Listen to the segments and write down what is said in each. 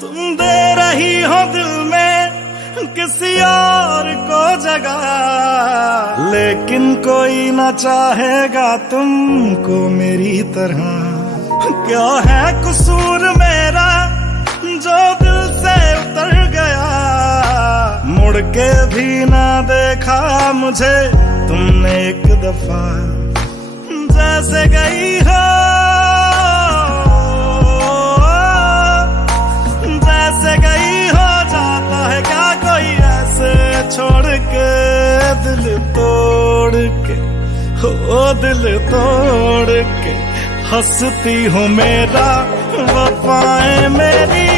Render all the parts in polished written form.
तुम दे रही हो दिल में किसी और को जगह, लेकिन कोई ना चाहेगा तुमको मेरी तरह। क्या है कसूर मेरा जो दिल से उतर गया, मुड़ के भी ना देखा मुझे तुमने एक दफा। जैसे गई हो, जैसे गई हो, जाता है क्या कोई ऐसे छोड़ के, दिल तोड़ के, हो दिल तोड़ के। हंसती हो मेरा वफाएं मेरी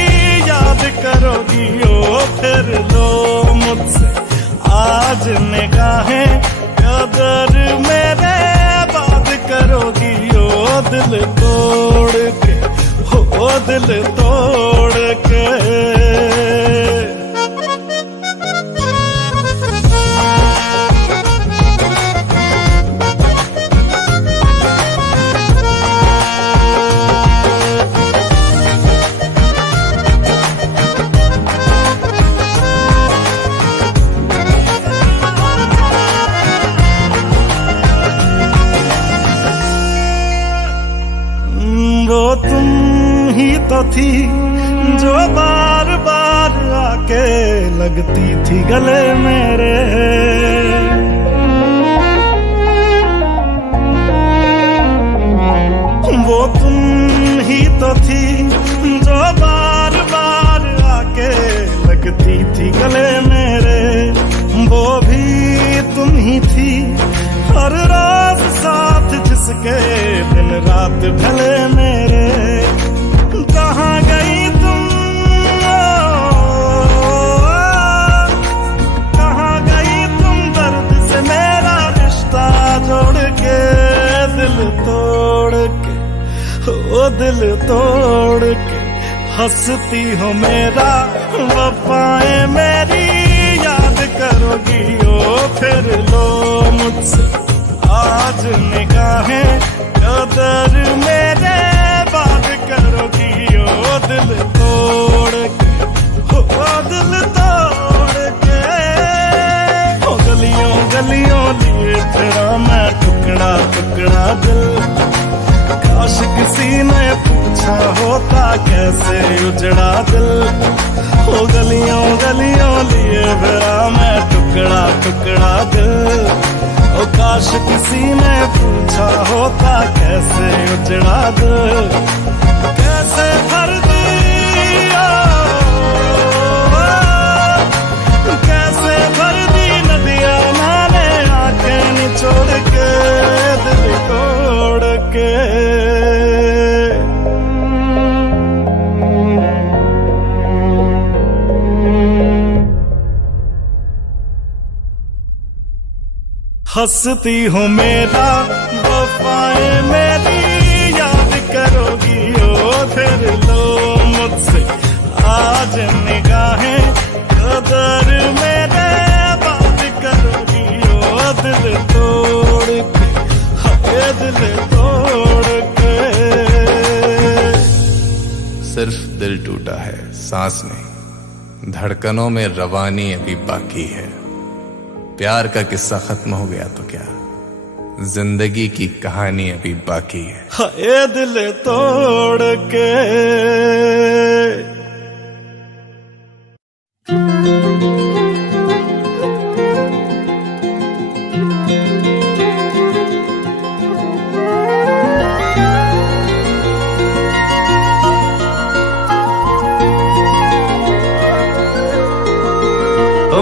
याद करोगी ओ फिर लो मुझसे आज निगाहें, कदर मेरे बात करोगी ओ दिल तोड़ के, हो दिल तोड़ के। वो तुम ही तो थी जो बार बार आके लगती थी गले मेरे। वो तुम ही तो थी जो बार बार आके लगती थी गले मेरे। वो भी तुम ही थी हर रात साथ जिसके दिन रात ढले मेरे। कहाँ गई तुम, कहाँ गई तुम दर्द से मेरा रिश्ता जोड़ के, दिल तोड़ के, ओ दिल तोड़ के। हंसती हो मेरा वफाएं मेरी याद करोगी ओ फिर लो मुझसे आज निगाहें, कदर मेरे बात करोगी ओ दिल तोड़ के, ओ दिल तोड़ के। ओ गलियों गलियों लिए तेरा मैं टुकड़ा टुकड़ा दिल, काश किसी ने पूछा होता कैसे उजड़ा दिल। ओ गलियों गलियों लिए तेरा मैं टुकड़ा टुकड़ा दिल, ओ काश किसी ने पूछा होता कैसे उजड़ा दिल। कैसे भर दिया, कैसे भर दी नदियां मैंने आंखें निचोड़ के, दिल तोड़ के। हंसती हो मेरा वफाएं मेरी याद करोगी ओ फिर लो मुझसे आज निगाहें, कदर मेरे बात करोगी ओ दिल तोड़ के, हाय दिल तोड़ के। सिर्फ दिल टूटा है, सांस नहीं, धड़कनों में रवानी अभी बाकी है। प्यार का किस्सा खत्म हो गया तो क्या, जिंदगी की कहानी अभी बाकी है। हाय दिल तोड़ के।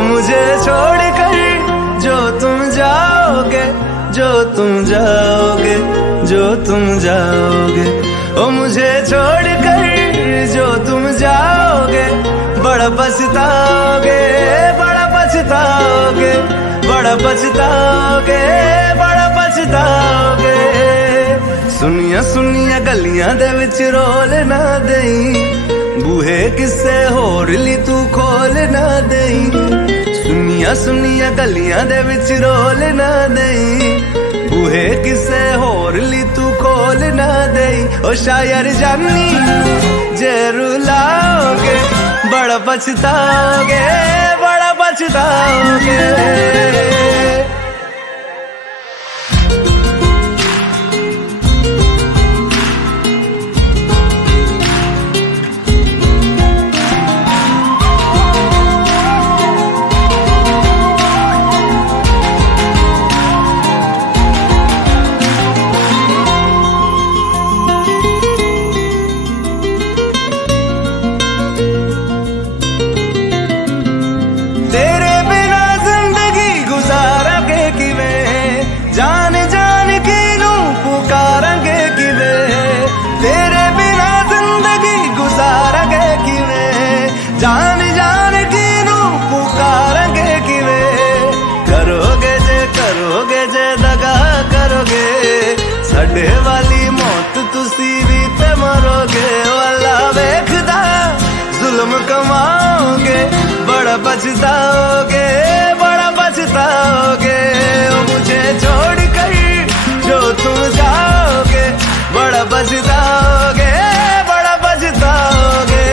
मुझे छोड़कर जो तुम जाओगे, जो तुम जाओगे, जो तुम जाओगे। ओ मुझे छोड़कर जो तुम जाओगे, बड़ा पछताओगे, बड़ा पछताओगे, बड़ा पछताओगे, बड़ा पछताओगे। सुनिया सुनिया गलियां दे विच रोल ना देई, बूहे किस्से होर ली तू खोल ना देई। सुनिया सुनिया गलियां दे विच रोल ना देई, बूहे किस्से होर ली तू खोल बोल ना दे ओ शायर जानी जे रुलाओगे बड़ा पछताओगे, बड़ा पछताओगे। तेरे बिना जिंदगी गुजारांगे किवें, जान जान के नू पुकारांगे किवें। तेरे बिना जिंदगी गुजारांगे किवें, जान जान के नू पुकारांगे किवें। करोगे जे दगा करोगे, साडे वाली मौत तुसी भी ते मरोगे। अल्लाह वेखदा जुल्म कमाओगे, बड़ा पछताओगे, बड़ा पछताओगे। ओ मुझे छोड़ कर जो तुम जाओगे, बड़ा पछताओगे, बड़ा पछताओगे।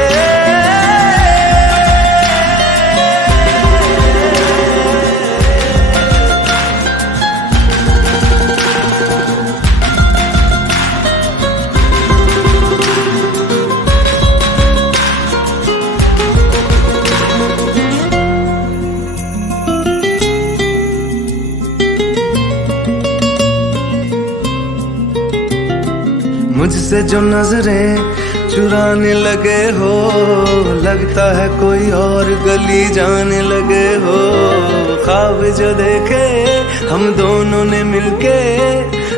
मुझसे जो नजरें चुराने लगे हो, लगता है कोई और गली जाने लगे हो। ख्वाब जो देखे हम दोनों ने मिलके,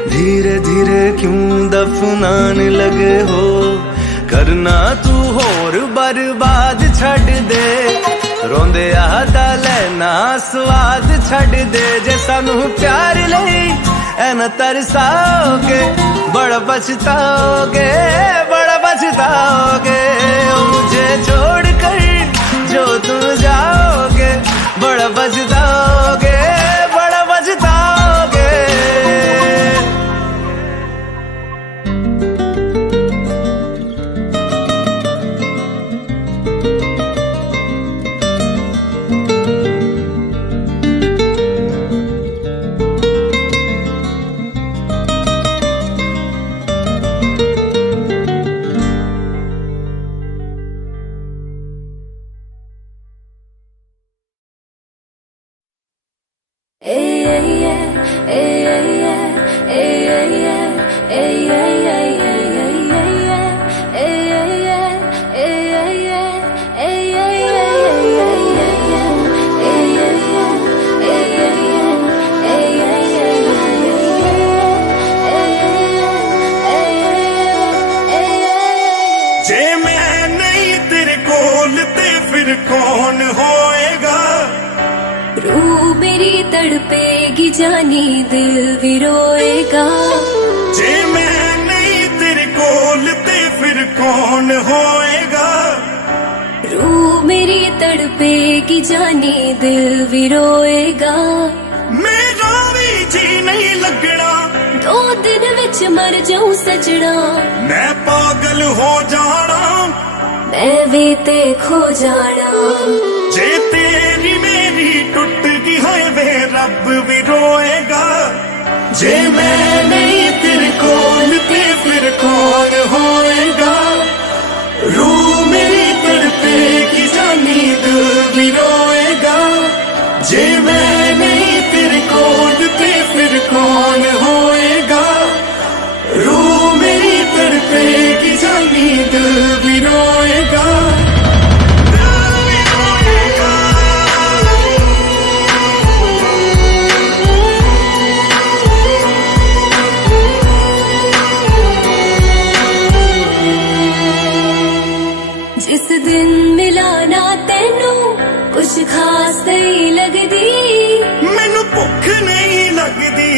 धीरे धीरे क्यों दफनाने लगे हो। करना तू होर बर्बाद छड़ दे, रोंदे आदा लेना स्वाद छड़ दे। जे सानू प्यार लई ऐना तरसाओगे, बड़ा पछताओगे, बड़ा पछताओगे। ओ मुझे छोड़ कर जो तुम जाओगे, बड़ा पछताओगे, बड़ा पछताओगे। जे मैं नहीं तेरे कोल ते फिर कौन होएगा। रूह मेरी तड़पेगी जानी दिल भी रोएगा। जे मैं नहीं तेरे कोल ते फिर कौन होएगा। रूह मेरी तड़पेगी जानी दिल भी रोएगा। मेरा भी जी नहीं लगना, 2 दिन विच मर जाऊं सजना। मैं पागल हो जाना, मैं भी ते खो जाना। जे तेरी मेरी टूट गई है वे रब भी रोएगा। जे मैं नहीं तेरे कोल ते फिर कौन होएगा। रूह मेरी तड़पेगी जानी दिल भी रोएगा। जे मैं नहीं तेरे कोल ते फिर कौन होएगा। रूह मेरी तड़पेगी जानी दिल भी रोएगा। जिस दिन मिला ना तेनू कुछ खास नहीं लगदी। मैनू भुख नहीं लगदी,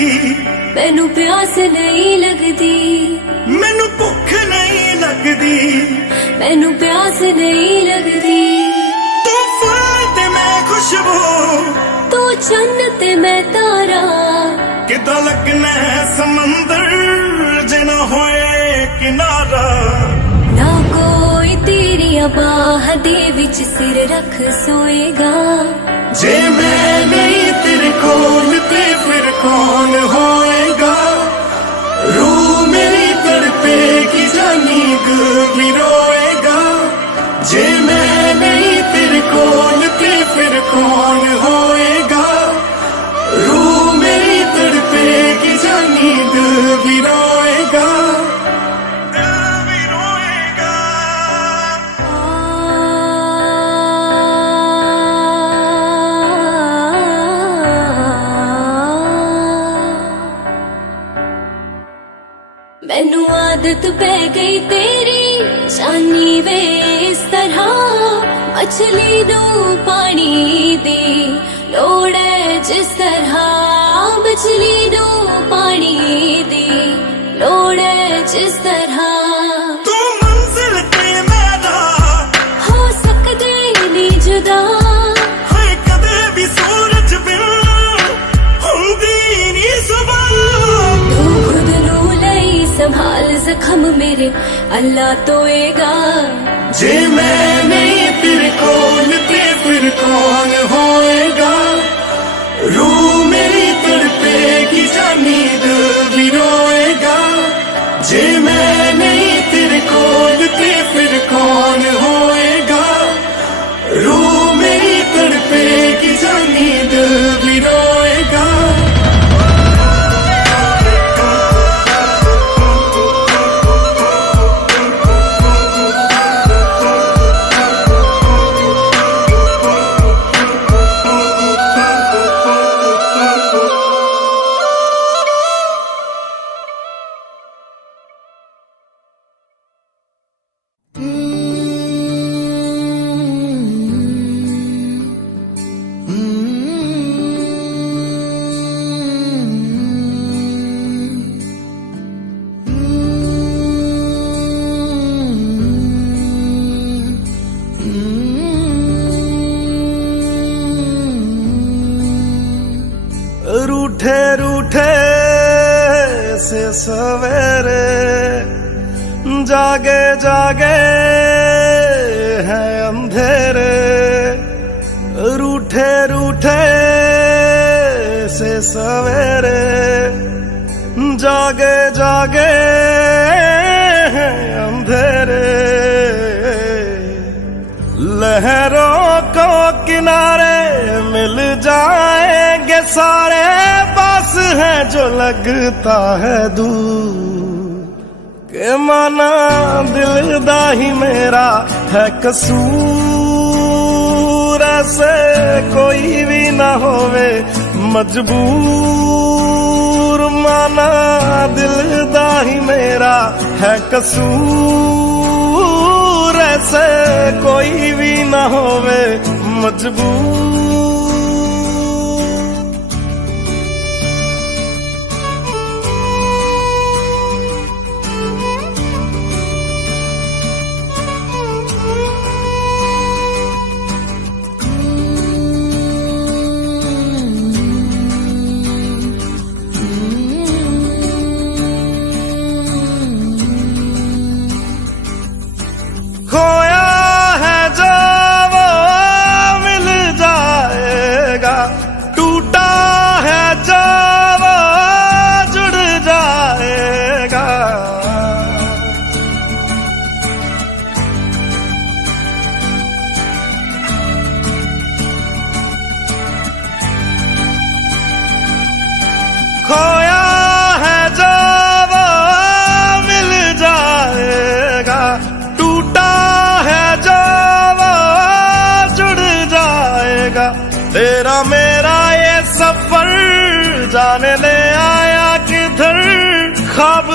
मैनू प्यास नहीं लगदी। मैनू भुख नहीं लगदी, मैनू प्यास नहीं लगदी। तू फूल ते मैं खुशबू, तू चन्न ते मैं तारा। किदा लगना है समंदर जे ना होए मेरा ना कोई तेरी बाह दे विच सिर रख सोएगा। जे मैं नहीं तेरे कोल ते फिर कौन होएगा। रूह मेरी तड़पेगी जानी दिल भी रोएगा। जे मैं नहीं तेरे कोल ते फिर कौन होएगा। रूह मेरी तड़पेगी जानी दिल भी रोएगा। दिल भी रोएगा। मैनू आदत पै गई तेरी जानी वे इस तरह। मछली नू पानी दी लोड़ है जिस तरह। मछली नू पानी दी लोड़ है जिस तरह। तू मंजिल ते मेरा हो सकदे नहीं जुदा। हाय कदे भी सूरज बिन हुंदी नी सुबह। तू खुद नू लई संभाल जख्म मेरे अल्लाह तोएगा। जे मैं नहीं तेरे कोल ते फिर कौन होएगा। रूह मेरी तड़पेगी जानी दिल भी रोएगा। जे मैं नहीं तेरे कोल ते फिर कौन होएगा। रूह मेरी तड़पेगी जानी दिल भी रोएगा। रूठे रूठे से सवेरे जागे जागे हैं अंधेरे। रूठे रूठे से सवेरे जागे जागे हैं अंधेरे। लहरों को किनारे मिल जाएंगे सारे। पास है जो लगता है दूर के माना दिल दा ही मेरा है कसूर। ऐसे कोई भी ना होवे मजबूर। माना दिल दा ही मेरा है कसूर। ऐसे कोई भी ना होवे मजबूर। खोया है जो वो मिल जाएगा। टूटा है जो वो जुड़ जाएगा। खोया है जो वो मिल जाएगा। टूटा है जो वो जुड़ जाएगा। तेरा मेरा ये सफर जाने ले आया किधर। ख्वाब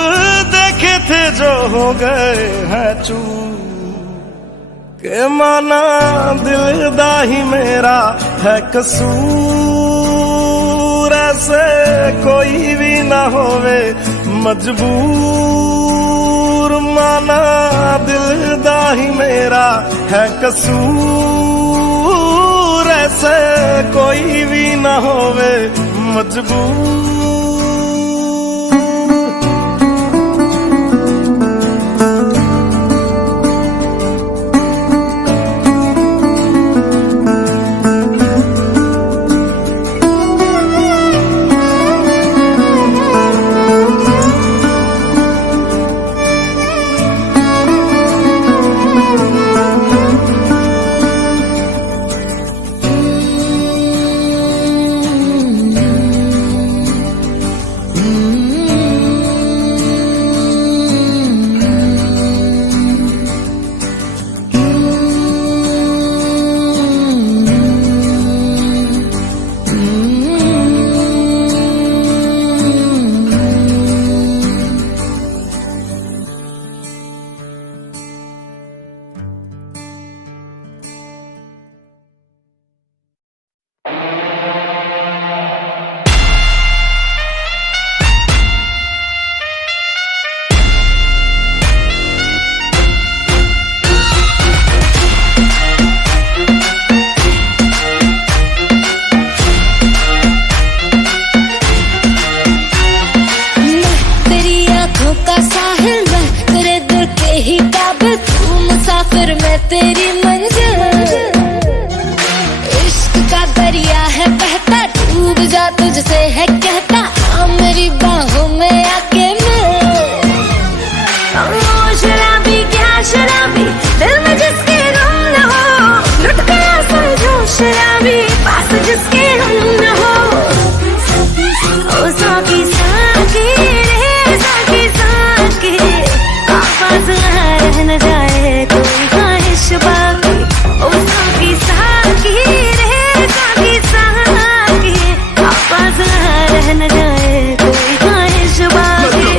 देखे थे जो हो गए हैं चूर के माना दिल दा ही मेरा है कसूर। ऐसे कोई भी ना होवे मजबूर। माना दिल दा ही मेरा है कसूर। ऐसे कोई भी ना होवे मजबूर। तेरी मंजिल इश्क का दरिया है बहता, डूब जा तुझसे है कहता, आ मेरी बाहों में आके मिल। शराबी क्या शराबी, दिल में जिसके गम न हो, लुट गया समझो शराबी, पास जिसके हम न हो। ओ साकी साकी रे साकी साकी, आवाज रह न जाए कोई ख्वाहिश बाकी। ओ साकी साकी रे साकी साकी, आवाज रह न जाए कोई ख्वाहिश बाकी।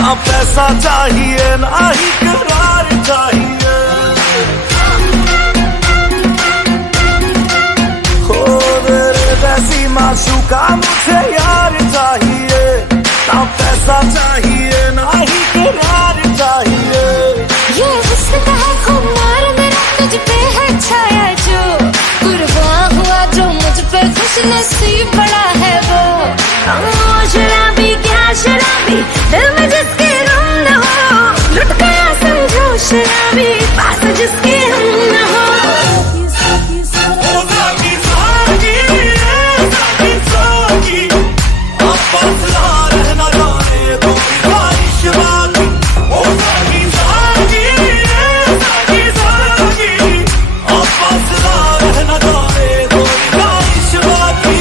ना पैसा चाहिए ना ही करार चाहिए, हो तेरे जैसी माशूका मुझे यार चाहिए। ना पैसा चाहिए ना ही करार चाहिए। ये हुस्न का है खुमार मेरा, तुझ पे है छाया जो, कुर्बान हुआ जो मुझ पे, खुश नसीब बड़ा है वो। शराबी क्या शराबी, दिल में जिसके गम न हो, लुट गया समझो शराबी, पास जिसके हम न हो। ओ साकी साकी साकी साकी, अब फैसला रहना जाने कोई ख्वाहिश बाकी। ओ साकी साकी साकी साकी, अब फैसला रहना जाने कोई ख्वाहिश बाकी।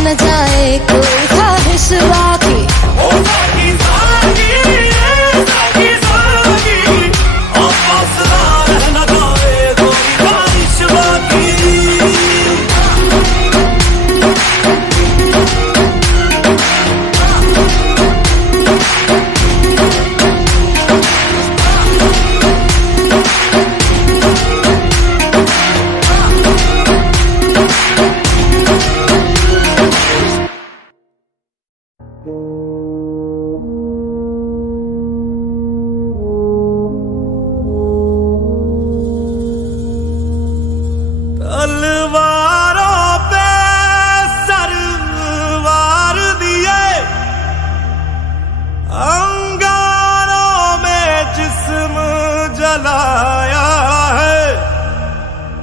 न जाए कोई ख्वाहिश बाकी। ओ साकी साकी साकी साकी, अब फैसला रहना जाने कोई ख्वाहिश बाकी। तलवारों पे सरवार दिए, अंगारों में जिस्म जलाया है,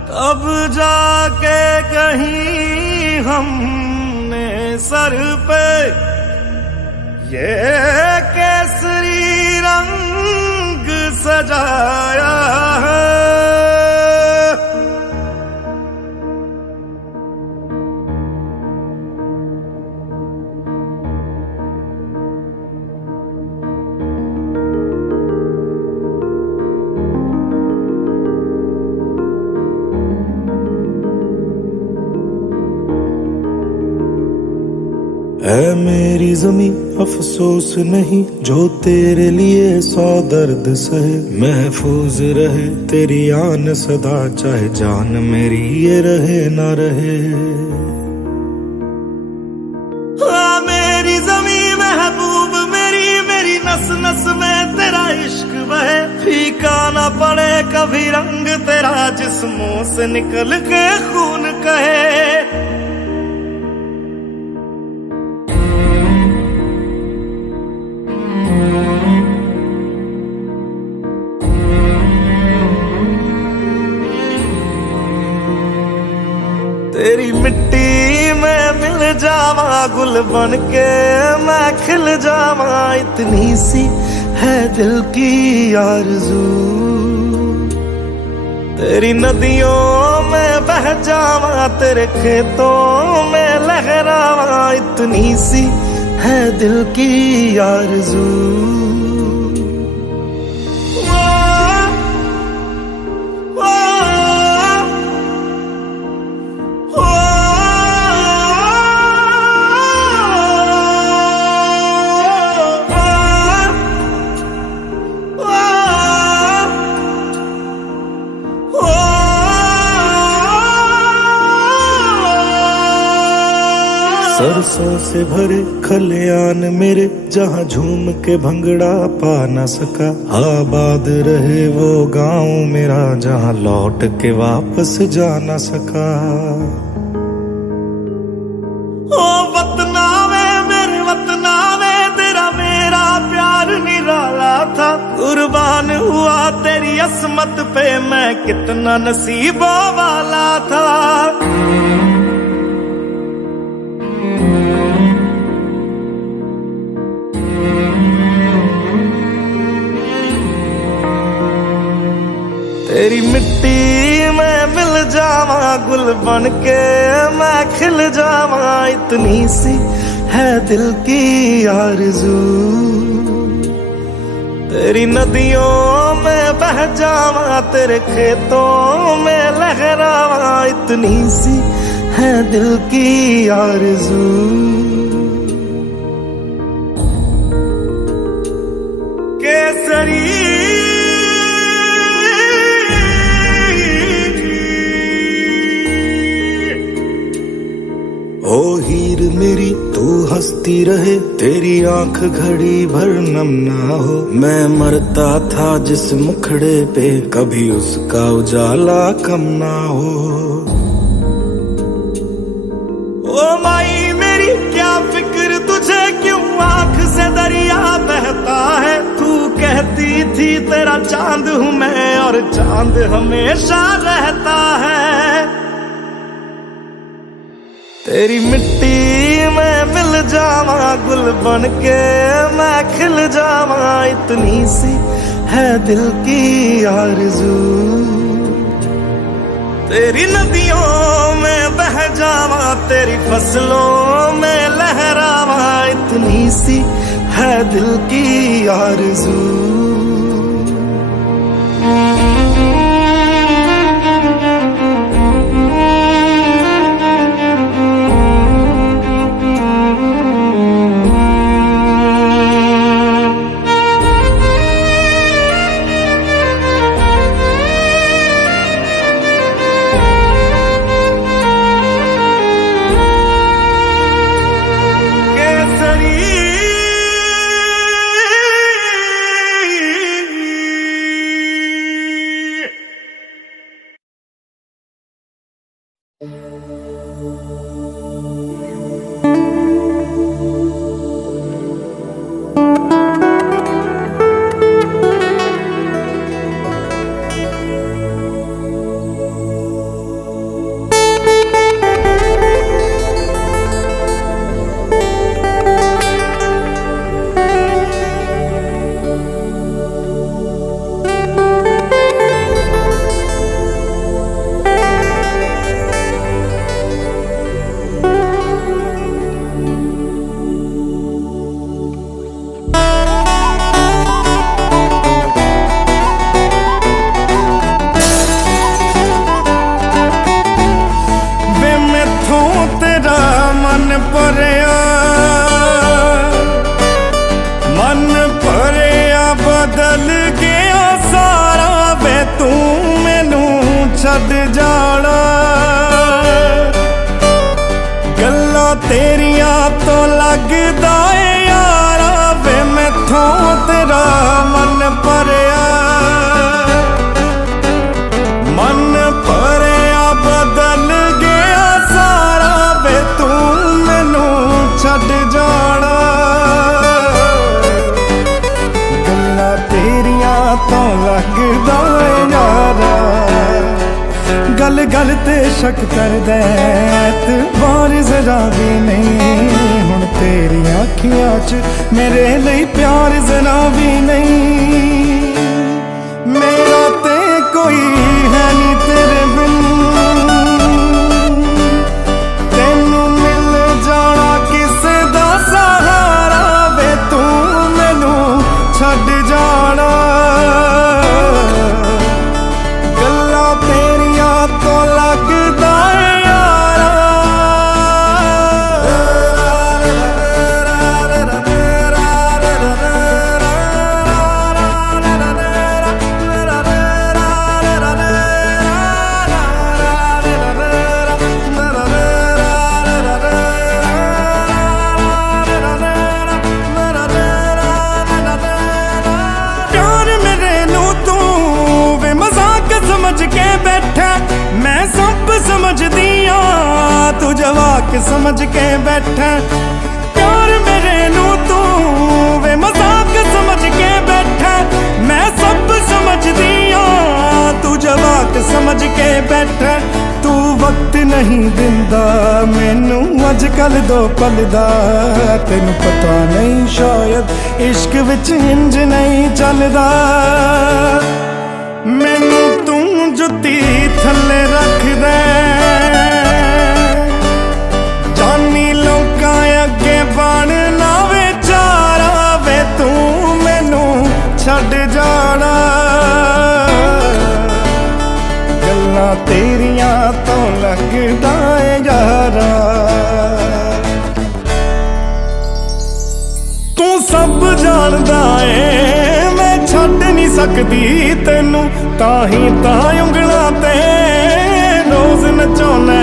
तब जाके कहीं हमने सर पे ये केसरी रंग सजाया है। ऐ मेरी ज़मीं अफसोस नहीं, जो तेरे लिए 100 दर्द सहे, महफूज रहे तेरी आन सदा, चाहे जान मेरी ये रहे ना रहे। ऐ मेरी मेरी नस नस में तेरा इश्क बहे, फीका ना पड़े कभी रंग तेरा, जिस्मों से निकल के खून कहे। तेरी मिट्टी में मिल जावा, गुल बन के मैं खिल जावा, इतनी सी है दिल की आरज़ू। तेरी नदियों में बह जावा, तेरे खेतों में लहरावा, इतनी सी है दिल की आरज़ू। सरसों से भरे खलियान मेरे, जहाँ झूम के भंगड़ा पा न सका, आबाद रहे वो गांव मेरा, जहाँ लौट के वापस जा न सका। ओ वतना में मेरे वतना में, तेरा मेरा प्यार निराला था, कुर्बान हुआ तेरी असमत पे मैं, कितना नसीबों वाला था। तेरी मिट्टी में मिल जावा, गुल बन के मैं खिल जावा, इतनी सी है दिल की आरज़ू। तेरी नदियों में बह जावा, तेरे खेतों में लहरावा, इतनी सी है दिल की आरज़ू। केसरी ओ हीर मेरी तू हंसती रहे, तेरी आंख घड़ी भर नम ना हो, मैं मरता था जिस मुखड़े पे, कभी उसका उजाला कम ना हो। ओ माई मेरी क्या फिक्र तुझे, क्यों आंख से दरिया बहता है, तू कहती थी तेरा चांद हूँ मैं, और चांद हमेशा रहता है। तेरी मिट्टी में मिल जावा, गुल बन के मैं खिल जावा, इतनी सी है दिल की आरज़ू। तेरी नदियों में बह जावा, तेरी फसलों में लहरावा, इतनी सी है दिल की आरज़ू। ਜਾਣਾ ਗੱਲਾਂ ਤੇਰੀਆਂ ਤੋਂ ਲੱਗਦਾ ਏ ਯਾਰਾ ਗੱਲ ਗੱਲ ਤੇ ਸ਼ੱਕ ਕਰਦਾ ਐਤਬਾਰ ਜ਼ਰਾ ਵੀ ਨਹੀਂ ਹੁਣ ਤੇਰੀਆਂ ਅੱਖੀਆਂ 'ਚ ਮੇਰੇ ਲਈ ਪਿਆਰ ਜ਼ਰਾ ਵੀ ਨਹੀਂ ਮੇਰਾ ਤੇ ਕੋਈ ਹੈ ਨਹੀਂ ਤੇਰੇ ਬਿਨ ਤੈਨੂੰ ਮਿਲ ਜਾਣਾ ਕਿਸੇ ਦਾ ਸਹਾਰਾ ਵੇ ਤੂੰ ਮੈਨੂੰ ਛੱਡ ਜਾਣਾ ਗੱਲਾਂ ਤੇਰੀਆਂ ਤੋਂ ਲੱਗਦਾ ਏ ਯਾਰਾ प्यार मेरे नू तू वे मजाक समझ के बैठा मैं सब समझदी हाँ तू जवाक समझ के बैठा प्यार मेरे नू तू वे मजाक समझ के बैठा मैं सब समझदी हाँ तू जवाक समझ के बैठा तू वक्त नहीं दिंदा मैनू अजकल दो पल दा तेनू पता नहीं शायद इश्क विच इंज नहीं चलदा मैनू तू जुत्ती थल्ले रख दे जानी लोकां अगे बनना विचारा वे तू मैनू छड्ड जाना गल्लां तेरियां तो लगदा ए यारा तू सब जानदा ए मैं छड्ड नहीं सकदी तैनू ताही तां उंगलां ते रोज़ नचाउणा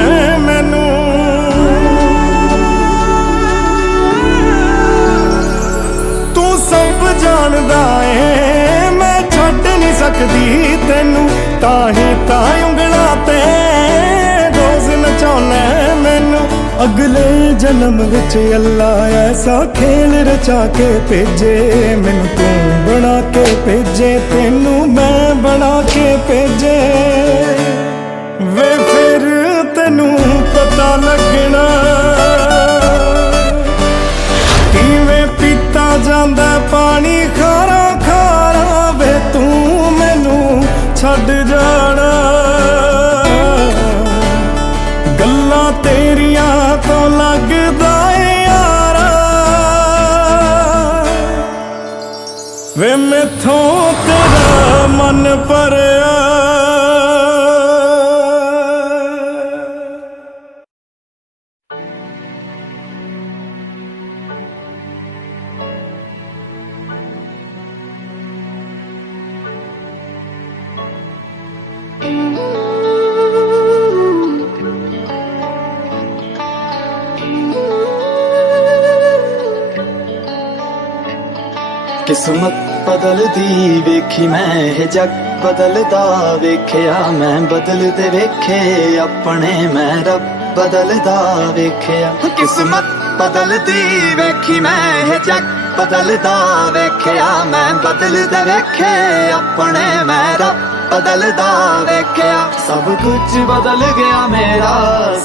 मैनू तू सब जानदा ए मैं छड्ड नहीं सकदी तैनू ताही तां उंगलां ते रोज़ नचाउणा मैनू अगले जन्म विच अल्लाह ऐसा खेल रचा के भेजे मैनू तू बना के भेजे तेनू मैं बना के भेजे वे फिर तेनू पता लगना किवें पीता जांदा पानी खारा खारा वे तू मैनू छड्ड जाना गल्लां तेरियां तो लगदा ए यारा वे मैथों तेरा मन भरिया किस्मत बदलदी वेखी मैं ਇਹ ਜੱਗ बदलदा वेखिया मैं बदलदे वेखे अपने मैं रब बदलदा वेखिया किस्मत बदलदी वेखी मैं ਇਹ जग बदलदा वेखिया मैं बदलदे वेखे अपने मैं रब बदलदा वेखिया सब कुछ बदल गया मेरा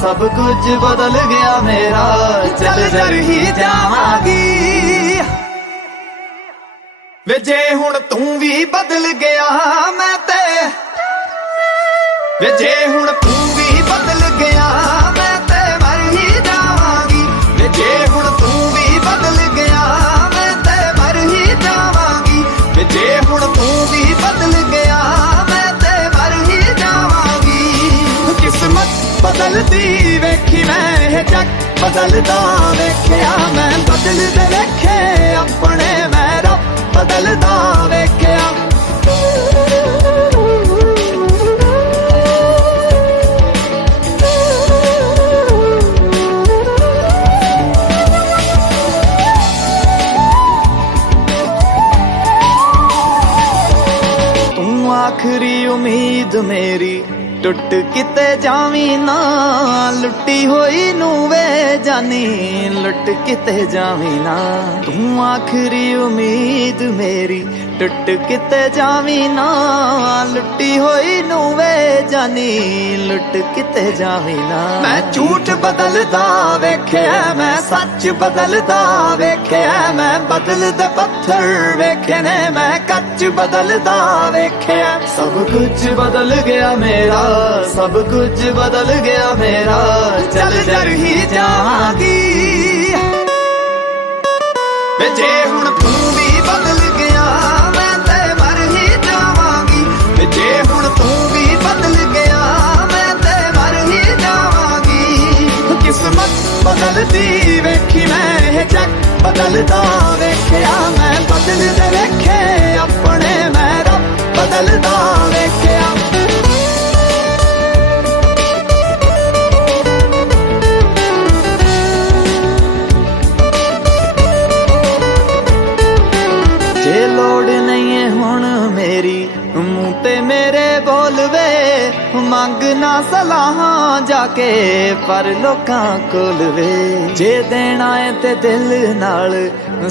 सब कुछ बदल गया मेरा चल जर ही जावांगी वे जे हुण तू भी बदल गया मैं ते वे जे हुण तू भी बदल गया मैं ते मर ही जावांगी वे जे हुण तू भी बदल गया मैं ते मर ही जावांगी वे जे हुण तू भी बदल गया मैं ते मर ही जावांगी किस्मत बदलदी वेखी मैं ਇਹ जग बदलदा वेखिया मैं बदलदे वेखे अपने मैं रब बदलदा वेखिया तू आखरी उम्मीद मेरी ਟੁੱਟ ਕਿਤੇ ਜਾਵੀਂ ਨਾ ਲੁੱਟੀ ਹੋਈ ਨੂੰ ਵੇ ਜਾਨੀ ਲੁੱਟ ਕਿਤੇ ਜਾਵੀਂ ਨਾ ਤੂੰ ਆਖਰੀ ਉਮੀਦ ਮੇਰੀ ਟੁੱਟ ਕਿਤੇ ਜਾਵੀਂ ਨਾ ਲੁੱਟੀ ਹੋਈ ਨੂੰ ਵੇ ਜਾਨੀ ਲੁੱਟ ਕਿਤੇ ਜਾਵੀਂ ਨਾ ਮੈਂ ਝੂਠ ਬਦਲਦਾ ਵੇਖਿਆ ਮੈਂ ਸੱਚ ਬਦਲਦਾ ਵੇਖਿਆ ਮੈਂ ਬਦਲਦੇ ਪੱਥਰ ਵੇਖੇ ਨੇ ਮੈਂ ਕੱਚ ਬਦਲਦਾ ਵੇਖਿਆ ਸਭ ਕੁਝ ਬਦਲ ਗਿਆ ਮੇਰਾ ਸਭ ਕੁਝ ਬਦਲ ਗਿਆ ਮੇਰਾ ਚੱਲ ਜਰ ਹੀ ਜਾਵਾਂਗੀ ਵੇ ਜੇ ਹੁਣ ਤੂੰ ਵੀ ਬਦਲ ਗਿਆ ਮੈਂ ਤੇ ਮਰ ਹੀ ਜਾਵਾਂਗੀ ਵੇ ਜੇ ਹੁਣ ਤੂੰ ਵੀ ਬਦਲ ਗਿਆ ਮੈਂ ਤੇ ਮਰ ਹੀ ਜਾਵਾਂਗੀ ਕਿਸਮਤ ਬਦਲਦੀ ਵੇਖੀ ਮੈਂ ਇਹ ਜੱਗ ਬਦਲਦਾ ਵੇਖਿਆ ਮੈਂ ਬਦਲਦੇ ਵੇਖੇ ਆਪਣੇ ਮੈਂ ਰੱਬ ਬਦਲਦਾ ਵੇਖਿਆ ਜੇ ਲੋੜ ਨਹੀਂ ਹੈ ਹੁਣ ਮੇਰੀ ਮੂੰਹ ਤੇ ਮੇਰੇ ਬੋਲਵੇ ਮੰਗ ਨਾ ਸਲਾਹਾਂ ਜਾ ਕੇ ਪਰ ਲੋਕਾਂ ਕੋਲ ਵੇ ਜੇ ਦੇਣਾ ਏ ਤੇ ਦਿਲ ਨਾਲ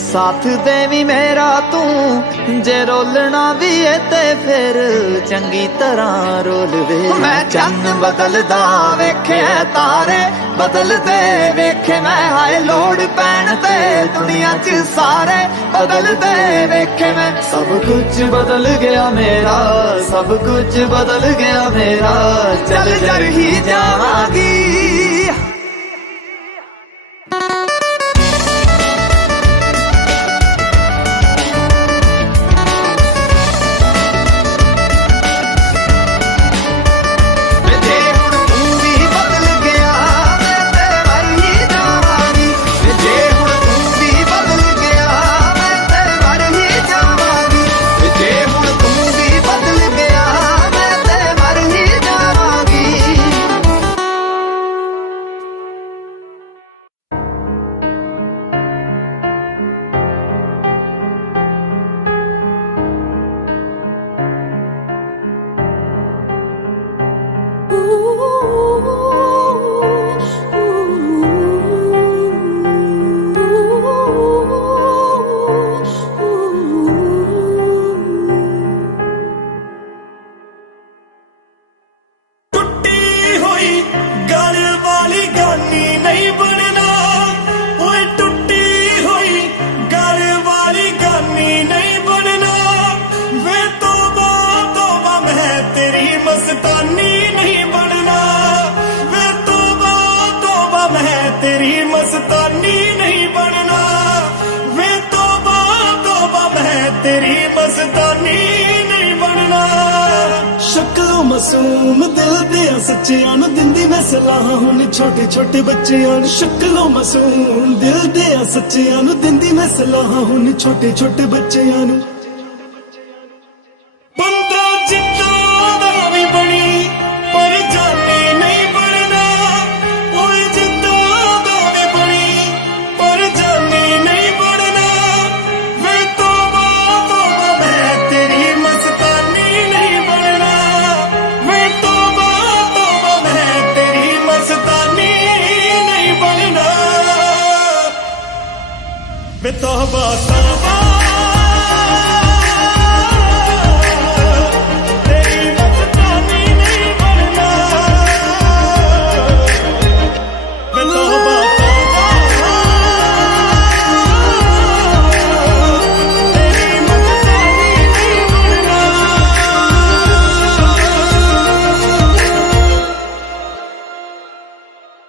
ਸਾਥ ਦੇ ਵੀ ਮੇਰਾ ਤੂੰ ਜੇ ਰੋਲਣਾ ਵੀ ਏ ਤੇ ਫਿਰ ਚੰਗੀ ਤਰ੍ਹਾਂ ਰੋਲ ਵੇ ਮੈਂ ਚੰਨ ਬਦਲਦਾ ਵੇਖਿਆ ਤਾਰੇ ਬਦਲਦੇ ਵੇਖੇ ਮੈਂ ਹਾਏ ਲੋੜ ਪੈਣ ਤੇ ਦੁਨੀਆ 'ਚ ਸਾਰੇ ਬਦਲਦੇ ਵੇਖੇ ਮੈਂ ਸਭ ਕੁਝ ਬਦਲ ਗਿਆ ਮੇਰਾ ਸਭ ਕੁਝ ਬਦਲ ਗਿਆ ਮੇਰਾ ਚੱਲ ਜਰ ਹੀ ਜਾਵਾਂਗੀ ਮਾਸੂਮ ਦਿਲ ਦੇ ਸੱਚਿਆਂ ਨੂੰ ਦਿੰਦੀ ਮੈਂ ਸਲਾਹ ਹੁਣ ਛੋਟੇ ਛੋਟੇ ਬੱਚਿਆਂ ਨੂੰ ਸ਼ਕਲੋਂ ਮਾਸੂਮ ਦਿਲ ਦੇ ਸੱਚਿਆਂ ਨੂੰ ਦਿੰਦੀ ਮੈਂ ਸਲਾਹ ਹੁਣ ਛੋਟੇ ਛੋਟੇ ਬੱਚਿਆਂ ਨੂੰ ਬੰਦਾ ਜਿੱਦਾਂ ਦਾ ਵੀ ਬਣੀ ਪਰ ਜਾਨੀ ਨਹੀਂ ਬਣਨਾ ਓਏ ਜਿੱਦਾਂ ਦਾ ਵੀ ਬਣੀ ਪਰ ਜਾਨੀ ਨਹੀਂ ਬਣਨਾ ਵੇ ਤੋਬਾ ਤੋਬਾ ਮੈਂ ਤੇਰੀ ਮਸਤਾਨੀ ਨਹੀਂ ਬਣਨਾ ਵੇ ਤੌਬਾ ਤੌਬਾ ਤੇਰੀ ਮਸਤਾਨੀ ਨਹੀਂ ਬਣਨਾ ਵੇ ਤੌਬਾ ਤੌਬਾ ਤੇਰੀ ਮਸਤਾਨੀ ਨਹੀਂ ਬਣਨਾ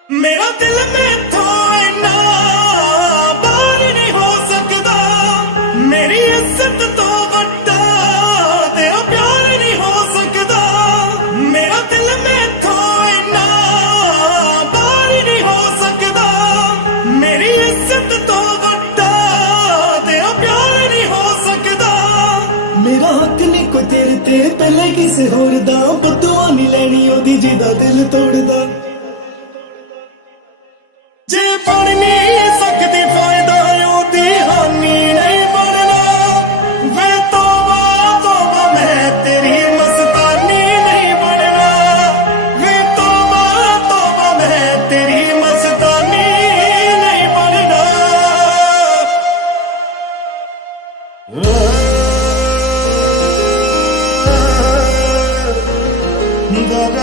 ਮੇਰਾ ਦਿਲ ਮੈਥੋਂ ਮੇਰੀ ਇੱਜ਼ਤ ਤੋਂ ਵੱਡਾ ਤੇਰਾ ਪਿਆਰ ਨਹੀਂ ਹੋ ਸਕਦਾ ਮੇਰਾ ਦਿਲ ਮੈਥੋਂ ਇੰਨਾ ਬਾਹਰ ਨਹੀਂ ਹੋ ਸਕਦਾ ਮੇਰੀ ਇੱਜ਼ਤ ਤੋਂ ਵੱਡਾ ਤੇਰਾ ਪਿਆਰ ਨਹੀਂ ਹੋ ਸਕਦਾ ਮੇਰਾ ਹੱਕ ਨਹੀਂ ਕੋਈ ਤੇਰੇ ਤੇ ਪਹਿਲੇ ਕਿਸੇ ਹੋਰ ਦਾ ਬਦਦੁਆ ਨਹੀਂ ਲੈਣੀ ਉਹਦੀ ਜਿਹਦਾ ਦਿਲ ਤੋੜਦਾ ਜੇ ਬਣ ਨਹੀਂ ਸਕਦੀ ਫਾਇਦਾ ਉਹਦੀ ਹਾਨੀ ਨਹੀਂ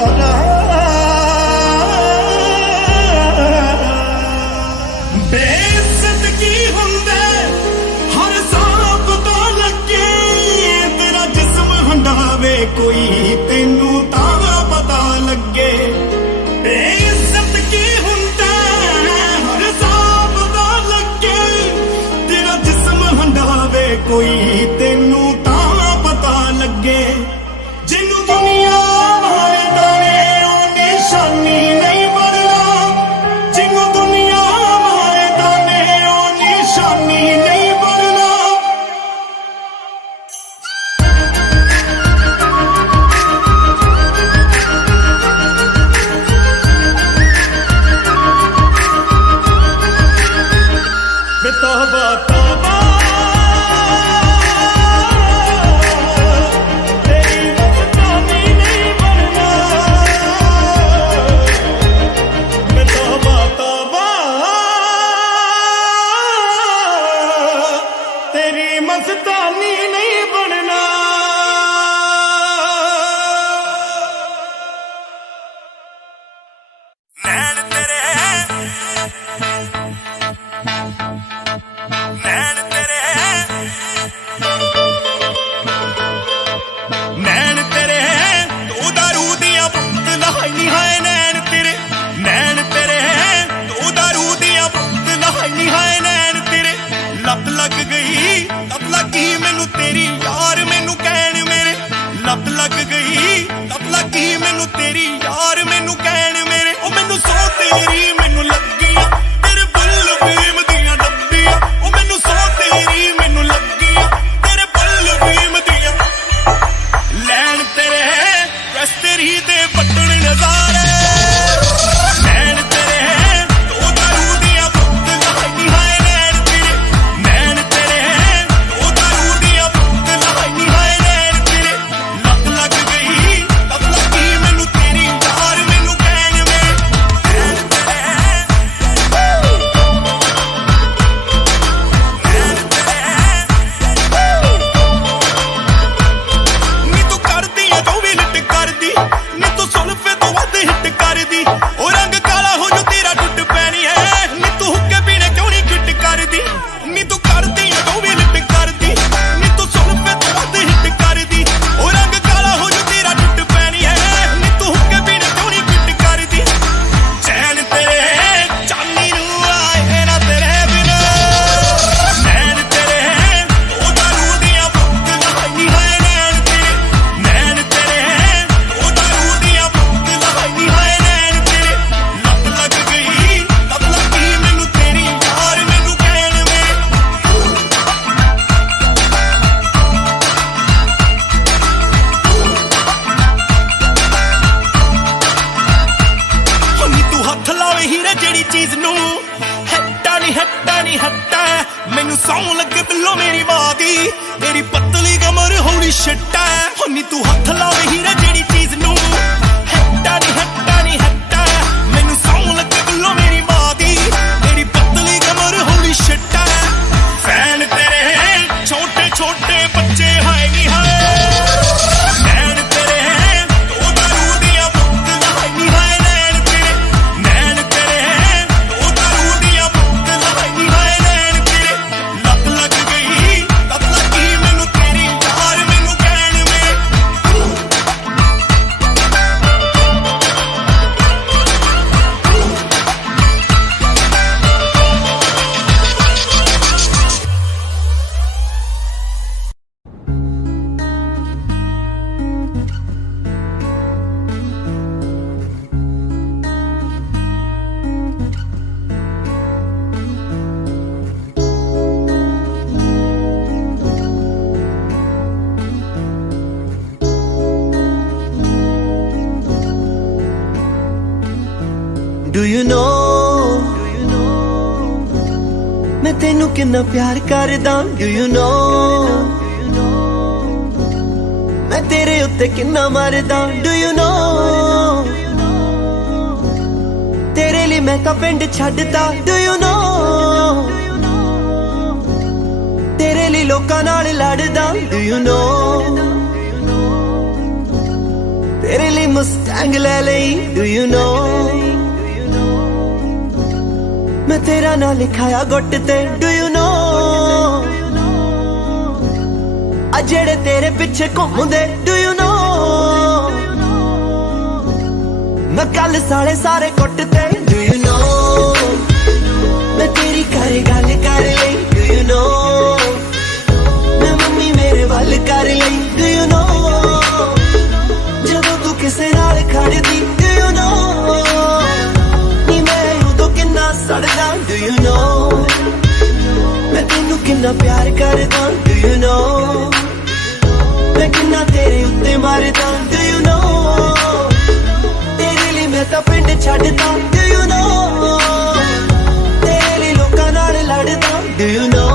यारा बेइज्जत की हुंदे हर सांप तो लगे तेरा जिस्म हंडावे कोई तेनू तां पता लगे बेइज्जत की हुंदे हर सांप तो लगे तेरा जिस्म हंडावे कोई तेनू तां पता लगे जिन्नू दुनिया मारदा ने ओ निशानी नहीं बनना जिन्नू दुनिया मारदा ने ओ निशानी नहीं बनना बेतौबा तौबा तेरी मस्तानी नहीं बनना बेतौबा तौबा तेरी मस्तानी नहीं बनना नैन तेरे नैन तेरे नैन तेरे तू दारू दिया बोतल हाई हाय नैन तेरे तू दारू दिया बोतल हाई हाय नैन तेरे लत लग गई लत लगी मैनू तेरी यार मैनू कहण मेरे लत लग गई लत लगी मैनू तेरी यार मैनू कहण मेरे ओ मैनू सौ तेरी मैनू लगियां तेरे बुल फीम दियां डब्बियां ओ मैनू सौ तेरी मैनू लगियां तेरे बुल फीम दियां लैन तेरे बस तेरी दे पट्टण नजारे लैन तेरे तू दारू दिया बोतल हाई हाय नैन तेरे तू दारू दिया बोतल हाई हाय नैन तेरे लत लग गई लत लगी मैनू तेरी यार मैनू कहण मेरे नैन ਨੀ ਤੂੰ ਕਰਦੀ ਆ ਜੋ ਵੀ ਲਿਟ ਕਰਦੀ ਨੀ ਤੂੰ ਸੁਲਫੇ ਤੋਂ ਵੱਧ ਹਿੱਟ ਕਰਦੀ ਉਹ ਰੰਗ ਕਾਲਾ ਹੋ ਜੋ ਤੇਰਾ ਟੁੱਟ ਪੈਣੀ ਹੈ ਨੀ ਤੂੰ ਹੁੱਕੇ ਪੀਣੇ ਕਿਉਂ ਨਹੀਂ ਗਿੱਟ ਕਰਦੀ ਨੀ ਤੂੰ ਕਰਦੀ ਆ ਜੋ ਵੀ ਲਿਟ ਕਰਦੀ ਨੀ ਤੂੰ ਸੁਲਫੇ ਤੋਂ ਵੱਧ ਹਿੱਟ ਕਰਦੀ ਉਹ ਰੰਗ ਕਾਲਾ ਹੋ ਜੋ ਤੇਰਾ ਟੁੱਟ ਪੈਣੀ ਹੈ ਨੀ ਤੂੰ ਹੁੱਕੇ ਪੀਣੇ ਕਿਉਂ ਨਹੀਂ ਗਿੱਟ ਕਰਦੀ ਚੈਨ ਤੇਰੇ ਚਾਂਦੀ ਨੂੰ ਆਏ ਨਾ ਤੇਰੇ ਬਿਨਾ ਨੈਣ ਤੇਰੇ ਤੂੰ ਦਾਰੂ ਦੀਆਂ ਬੋਤਲ ਹਾਈ ਹਾਏ ਨੈਣ ਤੇਰੇ ਤੂੰ ਦਾਰੂ ਦੀਆਂ ਬੋਤਲ ਹਾਈ ਹਾਏ ਨੈਣ ਤੇਰੇ ਲੱਤ ਲੱਗ ਗਈ ਲੱਤ ਲੱਗੀ ਮੈਨੂੰ ਤੇਰੀ ਯਾਰ ਮੈਨੂੰ ਕਹਿਣ ਮੇਰੇ ਹੋ ਨੀ ਤੂੰ ਹੱਥ ਲਾਵੇ ਹੀਰੇ ਜਿਹੜੀ ਚੀਜ਼ ਨੂੰ ਹੱਟਾ ਨਹੀਂ ਹੱਟਾ ਮੈਨੂੰ ਸੌਂ ਲੱਗੇ ਬਿੱਲੋ ਮੇਰੀ ਵਾਦੀ ਤੇਰੀ ਪਤਲੀ ਕਮਰ ਹੌਲੀ ਛੱਟਾ ਹੋ ਨੀ ਤੂੰ ਹੱਥ ਲਾਵੇ ਹੀਰੇ ਜਿਹੜੀ ਚੀਜ਼ ਨੂੰ ਹੱਟਾ ਨਹੀਂ ਹੱਟਾ ਮੈਨੂੰ ਸੌਂ ਲੱਗੇ ਬਿੱਲੋ ਮੇਰੀ ਵਾਦੀ ਤੇਰੀ ਪਤਲੀ ਕਮਰ ਹੌਲੀ ਛੱਟਾ ਫੈਨ ਤੇਰੇ ਛੋਟੇ ਛੋਟੇ ਬੱਚੇ ਹਾਏ ਨੀ ਹਾਏ ਨੈਣ ਤੇਰੇ ਤੂੰ ਦਾਰੂ ਦੀਆਂ ਬੋਤਲ ਹਾਈ ਹਾਏ ਨੈਣ ਤੇਰੇ ਤੂੰ ਦਾਰੂ ਦੀਆਂ ਬੋਤਲ ਹਾਈ ਹਾਏ ਨੈਣ ਤੇਰੇ ਲੱਤ ਲੱਗ ਗਈ ਲੱਤ ਲੱਗੀ ਮੈਨੂੰ ਤੇਰੀ ਯਾਰ ਮੈਨੂੰ ਕਹਿਣ ਮੇਰੇ Do you know मैं तेनू किन्ना प्यार करदा Do you know मैं तेरे उत्ते किन्ना मरदा Do you know तेरे लिए मैं का पिंड छड्डदा Do you know तेरे लिए लोकां नाल लड़दा Do you know तेरे लिए मुस्टैंग ले लई डू यू नो मैं तेरा ना लिखाया गुट ते डू यू नो आ जेड़े तेरे पिछे घूमदे डू यू नो मैं कल साले सारे कुट ते डू यू नो मैं तेरी घर गल कर लई डू यू नो मैं मम्मी मेरे वल कर लई डू यू नो जदों तू किसे नाल खड़दी डू यू नो नी मैं उदों किन्ना सड़दा डू यू नो मैं तेनू किन्ना प्यार करदा डू यू नो मैं किन्ना तेरे उत्ते मारदा डू यू नो तेरे लिए मैं तां पिंड छड्डदा डू यू नो तेरे लिए लोकां नाल लड़दा डू यू नो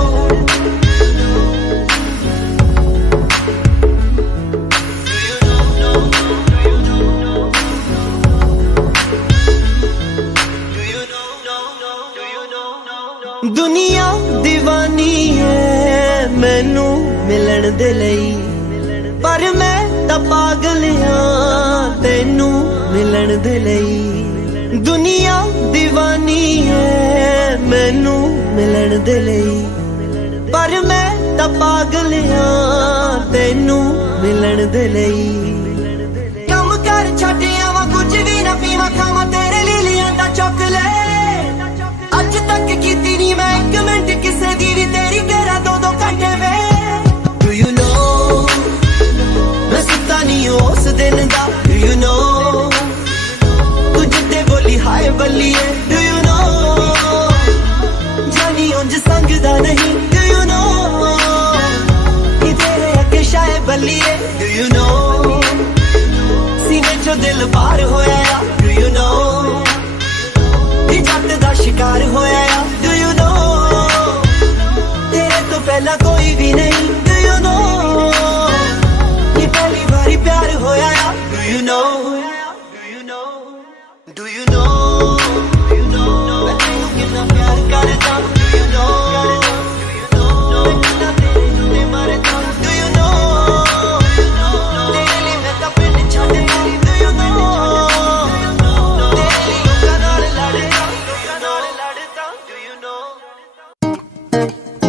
दुनिया दीवानी है मैनू मिलन दे लई पर मैं तां पागल हां तैनू मिलन दे लई दुनिया दीवानी है मैनू मिलन दे लई पर मैं तां पागल हां तैनू मिलन दे लई कम कर छड्ड आवां कुछ भी ना पीवां खावां तेरे लिए लिआंदा चॉकलेट अज तक कीती नी मैं एक मिनट किसे दी भी तेरी तेरा दो घंटे वे डू यू नो मैं सुता नहीं उस दिन दा डू यू नो तू जिद्दे बोली हाय बल्लिए डू यू नो जानी उंज संगदा नहीं डू यू नो कि तेरे अगे शाय बल्लिए डू यू नो सीने चो दिल बाहर होया डू यू नो जट दा शिकार होया डू यू नो तेरे तो पहला कोई भी नहीं डू यू नो ये पहली बारी प्यार होया do you know do you know do you know मैं तेनू कितना प्यार करदा डू यू नो मैं कितना तेरे उत्ते मरदा डू यू नो तेरे लिए मैं तां पिंड छड्डदा डू यू नो तेरे लिए लोकां नाल लड़दा do you know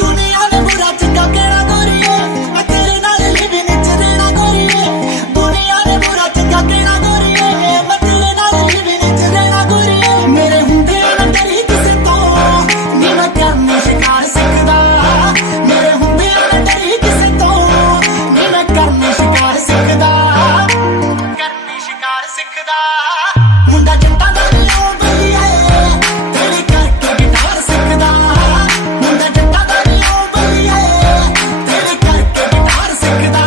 दुनिया ने बुरा चंगा कहना गोरिए मैं तेरे नाल लिविंग च रहना गोरिए ਸਿੱਖਦਾ ਮੁੰਡਾ ਜੱਟਾਂ ਦਾ ਲਿਓ ਬਲੀਏ ਤੇਰੇ ਕਰਕੇ ਗਿਟਾਰ ਸਿੱਖਦਾ ਮੁੰਡਾ ਜੱਟਾਂ ਦਾ ਲਿਓ ਬਲੀਏ ਤੇਰੇ ਕਰਕੇ ਗਿਟਾਰ ਸਿੱਖਦਾ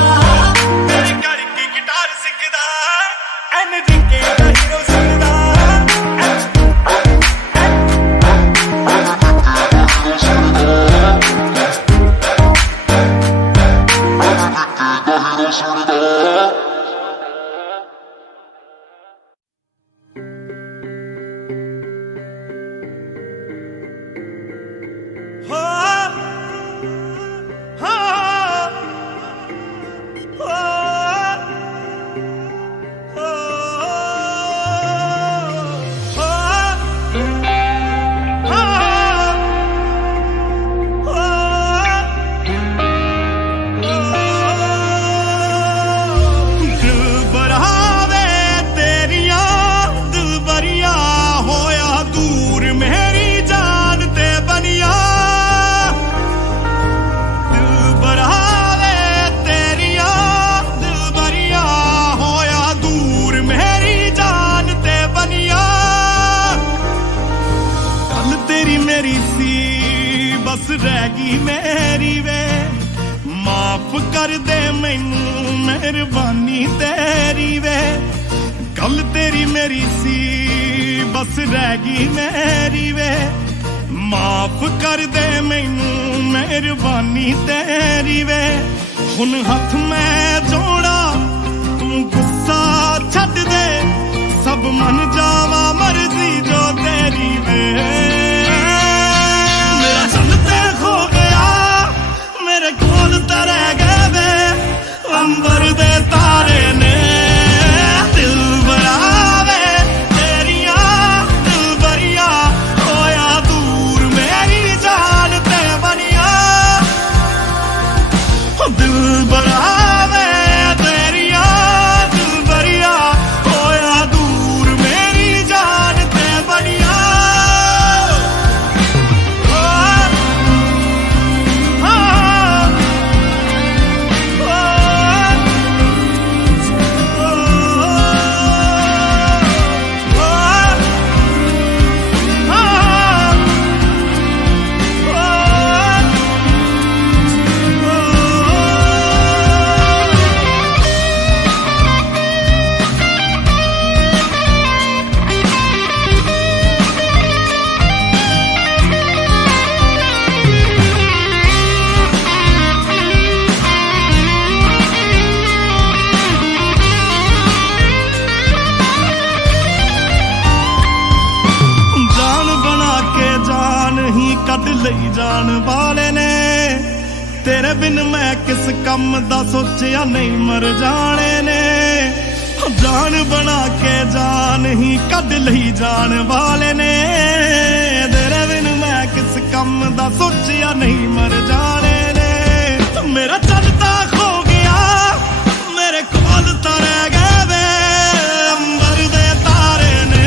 ਤੇਰੇ ਕਰਕੇ ਗਿਟਾਰ ਸਿੱਖਦਾ ਐਨਜੀਕੇ ਦਾ ਹੀਰੋ ਸਿੱਖਦਾ ਰਹਿ ਗਈ ਮੇਰੀ ਵੇ ਮਾਫ ਕਰ ਦੇ ਮੈਨੂੰ ਮਿਹਰਬਾਨੀ ਤੇਰੀ ਵੇ ਗੱਲ ਤੇਰੀ ਮੇਰੀ ਸੀ ਬਸ ਰਹਿ ਗਈ ਮੇਰੀ ਵੇ ਮਾਫ ਕਰ ਦੇ ਮੈਨੂੰ ਮਿਹਰਬਾਨੀ ਤੇਰੀ ਵੇ ਹੁਣ ਹੱਥ ਮੈਂ ਜੋੜਾ ਤੂੰ ਗੁੱਸਾ ਛੱਡ ਦੇ ਸਭ ਮੰਨ ਜਾਵਾ ਮਰਜ਼ੀ ਜੋ ਤੇਰੀ ਵੇ ਮੇਰਾ ਚੰਨ ਤੇ ਖੋ ਗਿਆ ਮੇਰੇ ਕੋਲ ਤਾਂ ਰਹਿ ਗਏ ਵੇ ਅੰਬਰ ਦੇ ਤਾਰੇ ਨੇ ਦਿਲ ਬਰਾਵੇ ਤੇਰੀਆਂ ਦਿਲ ਬਰੀਆ ਹੋਇਆ ਦੂਰ ਮੇਰੀ ਜਾਨ ਤੇ ਬਣਿਆ ਦਿਲ ਬਰਾਵੇ ਤੇਰੀਆਂ ਦਿਲ ਬਰੀਆ ਹੋਇਆ ਦੂਰ ਮੇਰੀ ਜਾਨ ਤੇ ਬਣਿਆ ਕੱਢ ਲਈ ਜਾਣ ਵਾਲੇ ਨੇ ਤੇਰੇ ਬਿਨ ਮੈਂ ਕਿਸ ਕੰਮ ਦਾ ਸੋਚਿਆ ਨਹੀਂ ਮਰ ਜਾਣੇ ਨੇ ਜਾਨ ਬਣਾ ਕੇ ਜਾਨ ਹੀ ਕੱਢ ਲਈ ਜਾਣ ਵਾਲੇ ਨੇ ਤੇਰੇ ਬਿਨ ਮੈਂ ਕਿਸ ਕੰਮ ਦਾ ਸੋਚਿਆ ਨਹੀਂ ਮਰ ਜਾਣੇ ਨੇ ਮੇਰਾ ਚੰਨ ਤਾਂ ਖੋ ਗਿਆ ਮੇਰੇ ਕੋਲ ਤਾਂ ਰਹਿ ਗਏ ਵੇ ਅੰਬਰ ਦੇ ਤਾਰੇ ਨੇ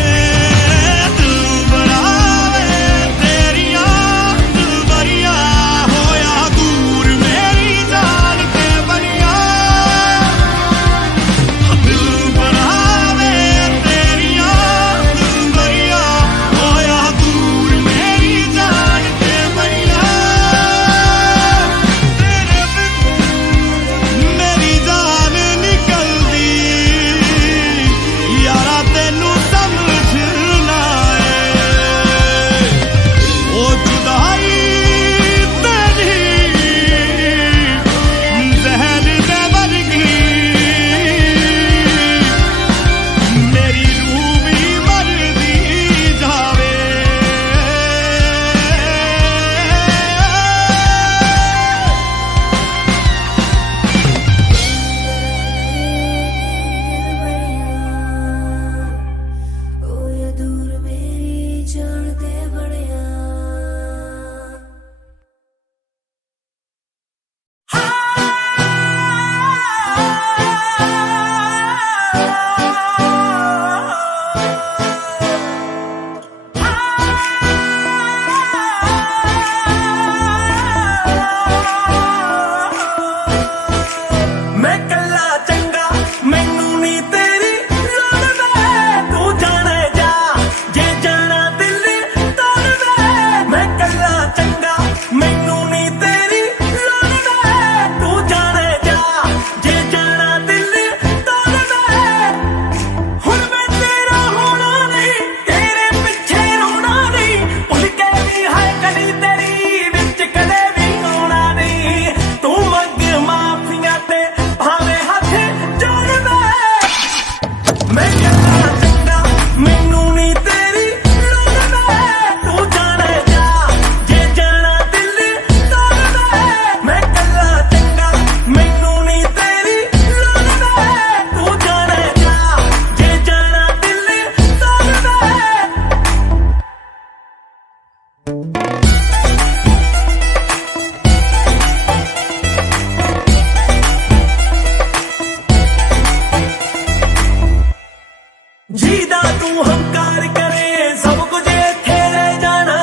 जीदा तू हंकार करे सब कुछ इत्थे रह जाना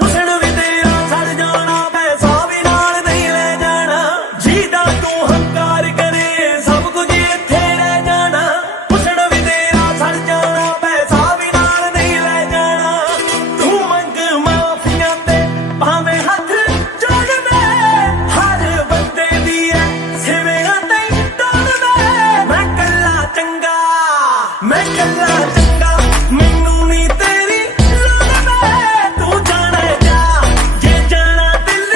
हुस्न भी तेरा सड़ जाना पैसा भी नाल नहीं ले जाना जीदा तू हंकार करे सब कुछ इत्थे रह जाना हुस्न भी तेरा सड़ जाना पैसा भी नाल नहीं ले जाना तू मंग माफिया ते भावे हथ जोड़ दे हर बंदे दी है सिविया ते तोड़ दे मैं कल्ला चंगा मैनू नी तेरी लोड़ वे तू जाने जा जे जाना दिल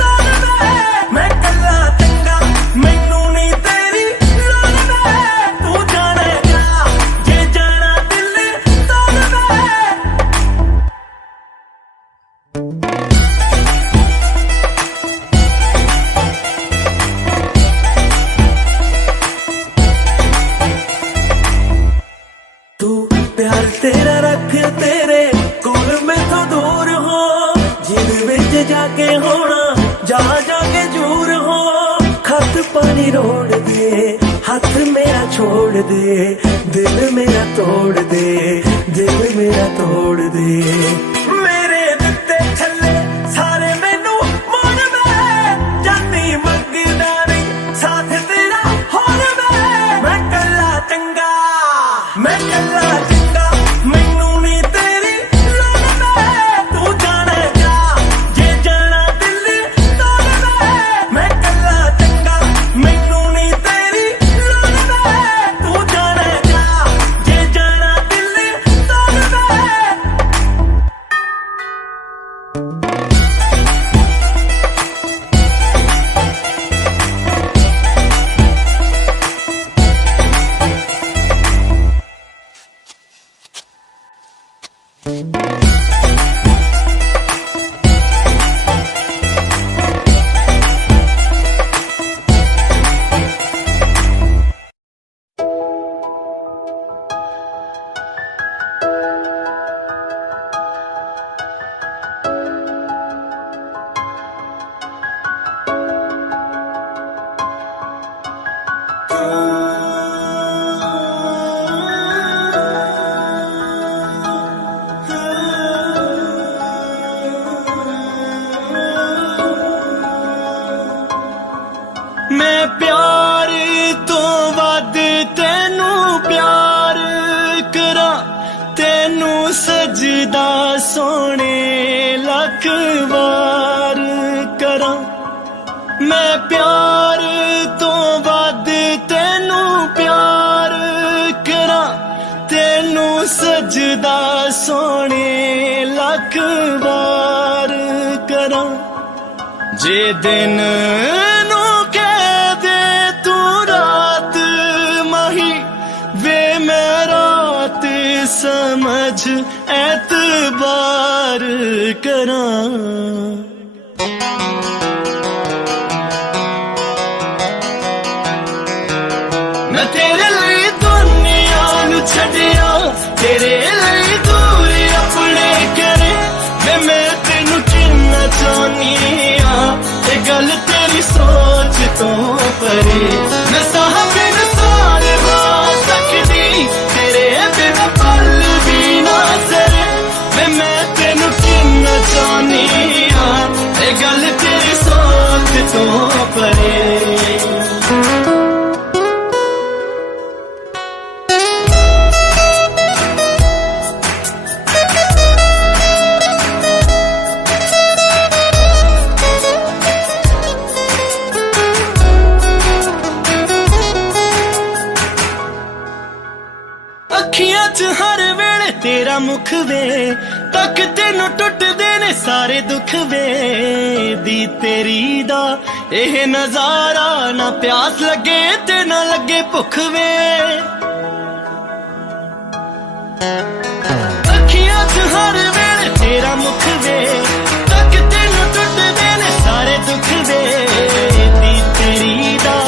तोड़ दे मैं कल्ला चंगा मैनू नी तेरी लोड़ वे तू जाने जा जे जाना दिल तोड़ दे तू प्यार तेरा रख तेरे कोल में तो दूर हो जिद विच जाके होना जा जाके दूर हो खत पानी रोड़ दे हाथ मेरा छोड़ दे दिल मेरा तोड़ दे दिल मेरा तोड़ दे मेरे दिते छल्ले सारे मैनू मोड़ में जानी मंगदा नहीं साथ तेरा होर में मैं कल्ला चंगा मैनू नी तेरी लोड़ वे तू जाने जा जे जाना दिल तोड़ दे मैं कल्ला चंगा मैनू नी तेरी लोड़ वे तू जाने जा जे जाना दिल तोड़ दे मैं प्यार तो वध तेनू प्यार करा तेनू सजदा सोने लख वार करा मैं प्यार तो वध तेनू प्यार करा तेनू सजदा सोने लख वार करा जे दिन नू कह दे तू रात माही वे मैं रात समझ एतबार करा मैं तेरे लिए दुनिया नू छड्डिया तेरे लिए दूर अपने करे मैं तेनू किन्ना चाहनी ये गल तेरी सोच तो परे मैं साहब सारे बात सकदी तेरे बिन पल भी ना सरे मैं तेनू किन्ना चाहनी ये गल तेरी सोच तो परे अखियां च हर वेले तेरा मुख वे तक तेनू टुटदे ने सारे दुख वे दी तेरी दा एह नजारा ना प्यास लगे ते ना लगे भुख वे अखियां च हर वेले तेरा मुख वे तक तेनू टुटदे ने सारे दुख वे दी तेरी दा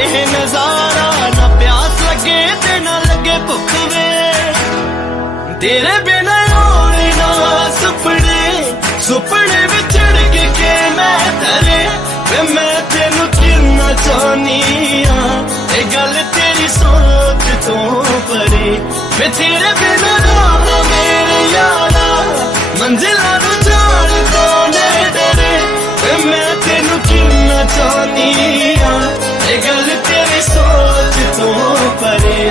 एह नजारा ना प्यास लगे ते ना लगे भुख वे तेरे बिना होने ना सुपने सुपने में चढ़ के मैं धरे मैं तेनू किन्ना चाहनी गल तेरी सोच तो परे मैं तेरे बिना मंजिलां नूं जाण तो ने डरे वे मैं तेनू किन्ना चाहनी हां ये गल तेरी सोच तो परे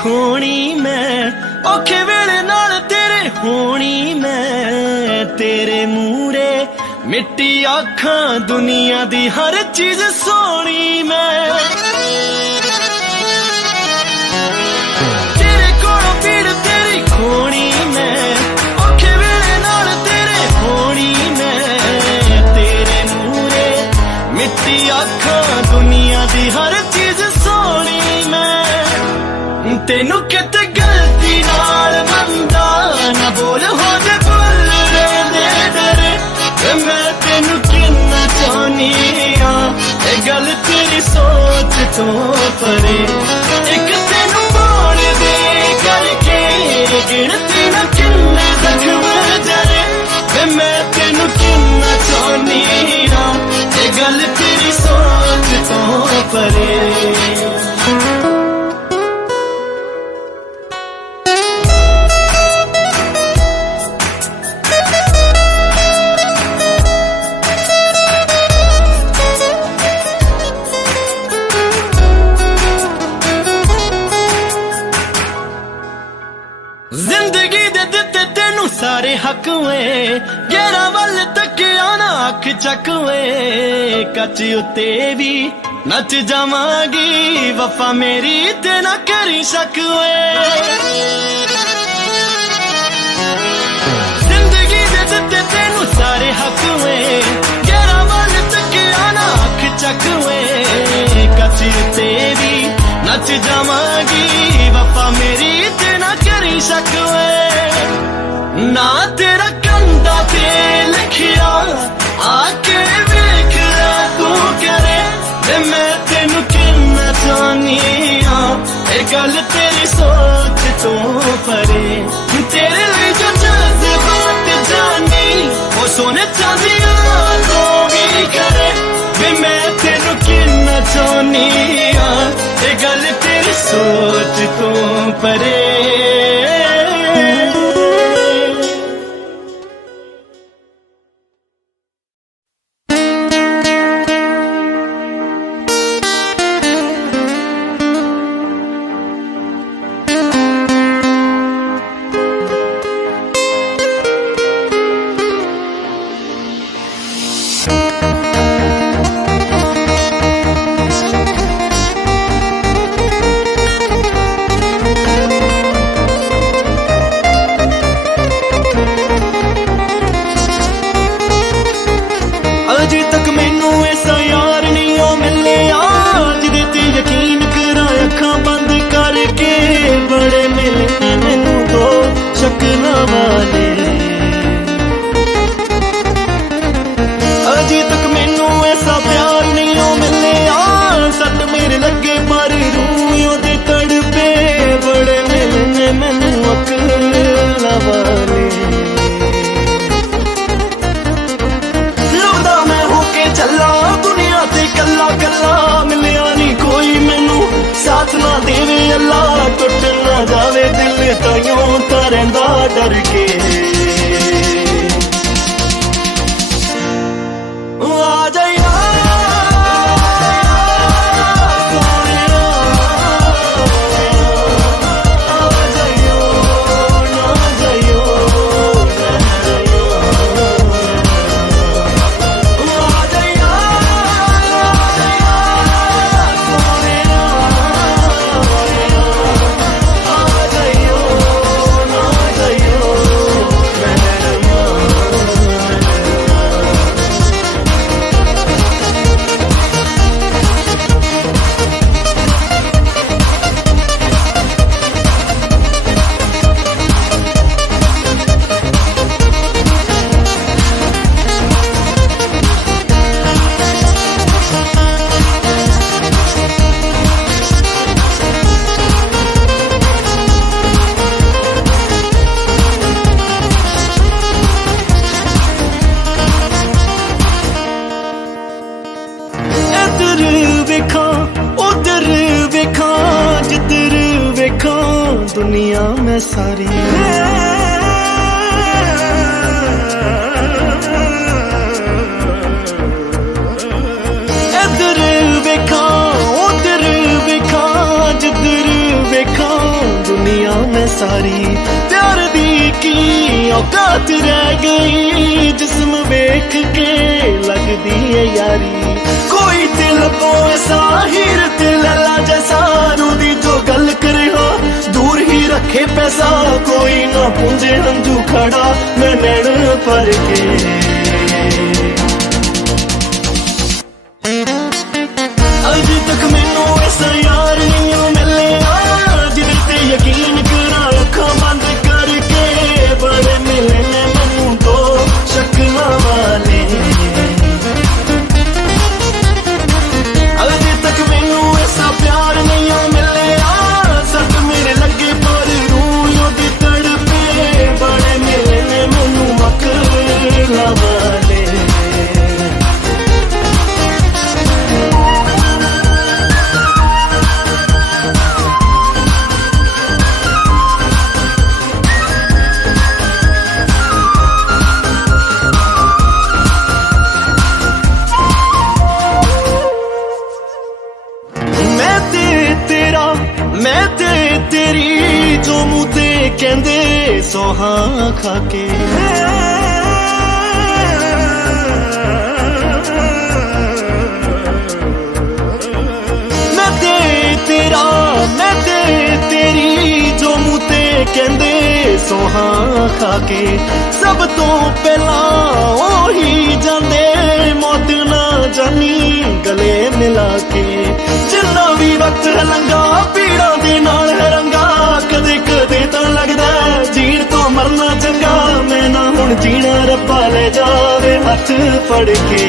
खोनी मैं औखे वेले नाल तेरे होनी मैं तेरे मूरे मिट्टी आखां दुनिया दी हर चीज सोनी मैं तेरे कोलों पीड़ तेरी खोनी मैं औखे वेले नाल तेरे होनी मैं तेरे मूरे मिट्टी आखां दुनिया दी हर चीज सोनी मैं तेनू किते गलती नाल मंदा ना बोल हो जे भुल दे डरे मैं तेनू किन्ना चाहनी हां ये गल तेरी सोच तो परे एक तेनू बोल दे करके गिनती ना किन्ने जख्म जरे मैं तेनू किन्ना चाहनी हां ये गल तेरी सोच तो परे जिंदगी दे दिते तेनू सारे हक वे गेरा वल तक आना अख चक वे कच उत्ते भी नच जावांगी वफा मेरी ते ना करी शक वे जिंदगी दे दिते तेनू सारे हक वे गेरा वल तक आना अख चक वे कच उत्ते भी नच जावांगी वफा मेरी ते ना करी सकवे ना तेरा कंधा ते लिखिया आके वेख ला तू करे वे मैं तेनू किन्ना चाहनी हां ये गल तेरी सोच तो परे तेरे लिए जो जज्बात जानी वो सोने चांदियां तो भी करे वे मैं तेनू किन्ना चाहनी हां ये गल तेरी सोच तो परे डर के आ जाइया दुनिया में सारी। इधर वेखा उधर वेखा जिधर वेखा दुनिया में सारी। प्यार दी की औकात रह गई जिस्म वेख के लगदी है यारी। कोई दिल को ऐसा हीर ते लैला जैसा रूदी जो गल करे हो दूर ही रखे पैसा। कोई ना पूंजे हंजू खड़ा मैं नैन भर के। अज तक मैनू ऐसा यार नहीं मिलिया जिदे ते यकीन करा अखां बंद करके। बड़े मिले ने मैनू तो शक्लां वाले। अज तक मैनू ऐसा प्यार नहीं मिलिया सट मेरे लगे पर रूह दी तड़पे। बड़े मिले ने मैनू मकला वाले। मैं ते तेरी जो मुँह ते कहंदे सोहा खाके। मैं ते तेरा मैं ते तेरी जो मुँह ते कहंदे सोहा खाके। सब तो पहला ओही जाने मौत ना जानी गले मिला के। जिन्ना भी वक्त लंघा पीड़ा दे नाल रंगा। कदे कदे तो लगदा जीण तो मरना चंगा। मैं ना हुण जीना रब्बा ले जावे हथ फड़ के।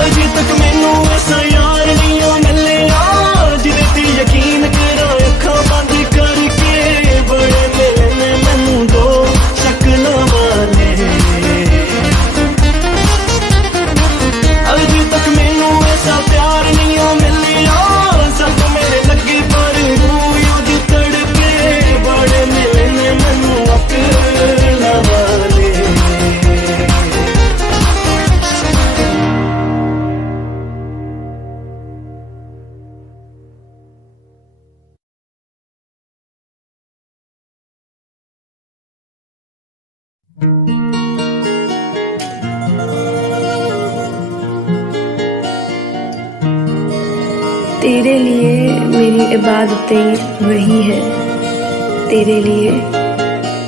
अज तक मैनू ऐसा यार नहीं मिलिया जिदे ते यकीन करा अखां बंद करके। बड़े मिले ने मैनू दो शक्लां वाले। अज तक मैनू ऐसा प्यार नहीं मिलिया सब मेरे लगे पर रूह दी तड़पे। बड़े मिले ने मैनू अकला वाले। तेरे लिए मेरी इबादतें वही है। तेरे लिए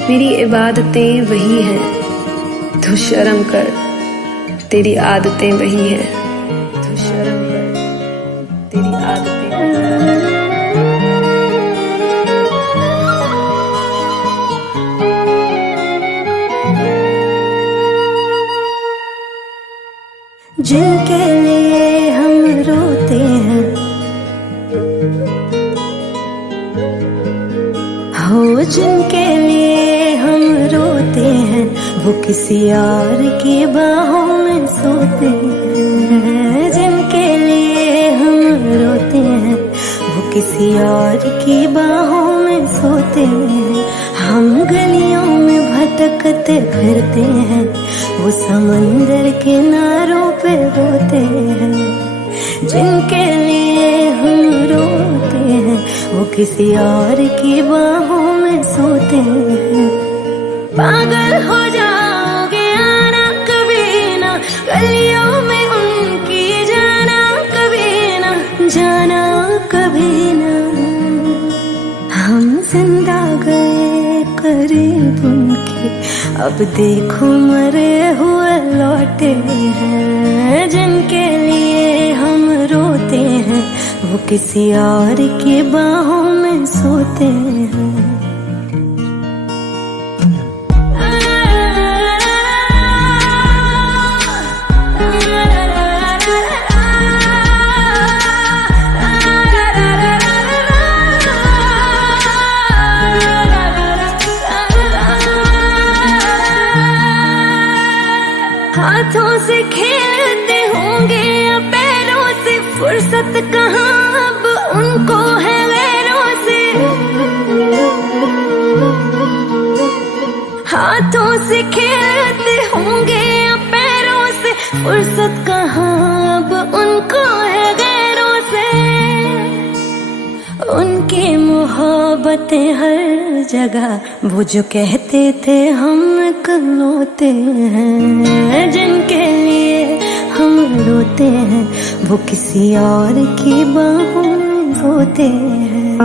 मेरी इबादतें वही हैं। तू शर्म कर तेरी आदतें वही हैं। तू शर्म कर तेरी आदतें वही हैं। जिनके लिए हम रोते हैं हो जिनके लिए हम रोते हैं वो किसी और की बाहों में सोते हैं। जिनके लिए हम रोते हैं वो किसी और की बाहों में सोते हैं। हम गलियों में भटकते फिरते हैं वो समंदर किनारों पे रोते हैं। जिनके लिए हम रोते हैं वो किसी और की बाहों में सोते हैं। पागल हो जाओगे आना कभी ना गलियों में उनकी जाना कभी ना जाना कभी ना। हम जिंदा गए करीब उनके अब देखो मरे हुए लौटे हैं। जिनके लिए हम रोते हैं वो किसी और की बाहों में सोते हैं। हाथों से खेलते होंगे या पैरों से फुर्सत कहाँ अब उनको है गैरों से, हाथों से खेलते होंगे या पैरों से, फुर्सत कहाँ अब उनको है गैरों से। उनकी मोहब्बतें हर जगह, वो जो कहते थे हम इकलौते हैं, जिनके लिए हम रोते हैं वो किसी और की बाहों में सोते हैं।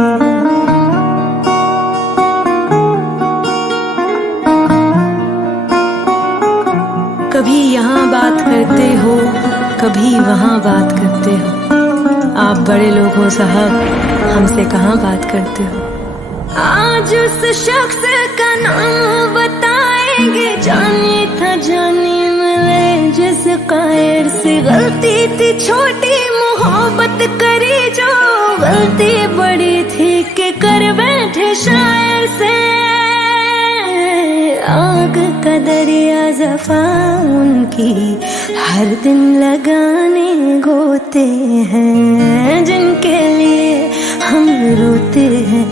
कभी यहाँ बात करते हो, कभी वहाँ बात करते हो, आप बड़े लोग हो साहब, हमसे कहाँ बात करते हो। आज उस शख्स का नाम बताएंगे, जाने था जाने मिले जिस कायर से। गलती थी छोटी मोहब्बत करी जो, गलती बड़ी थी कि कर बैठे शायर से। आग का दरिया जफा उनकी हर दिन लगाने गोते हैं, जिनके लिए हम रोते हैं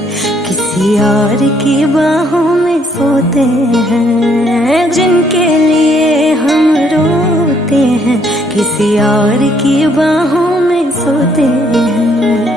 किसी और की बाहों में सोते हैं, जिनके लिए हम रोते हैं किसी और की बाहों में सोते हैं।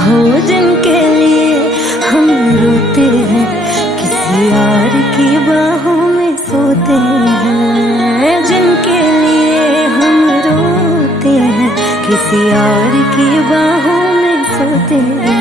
हो जिनके लिए हम रोते हैं किसी और की बाहों में सोते हैं, जिनके लिए हम रोते हैं किसी और की बाहों में सोते हैं।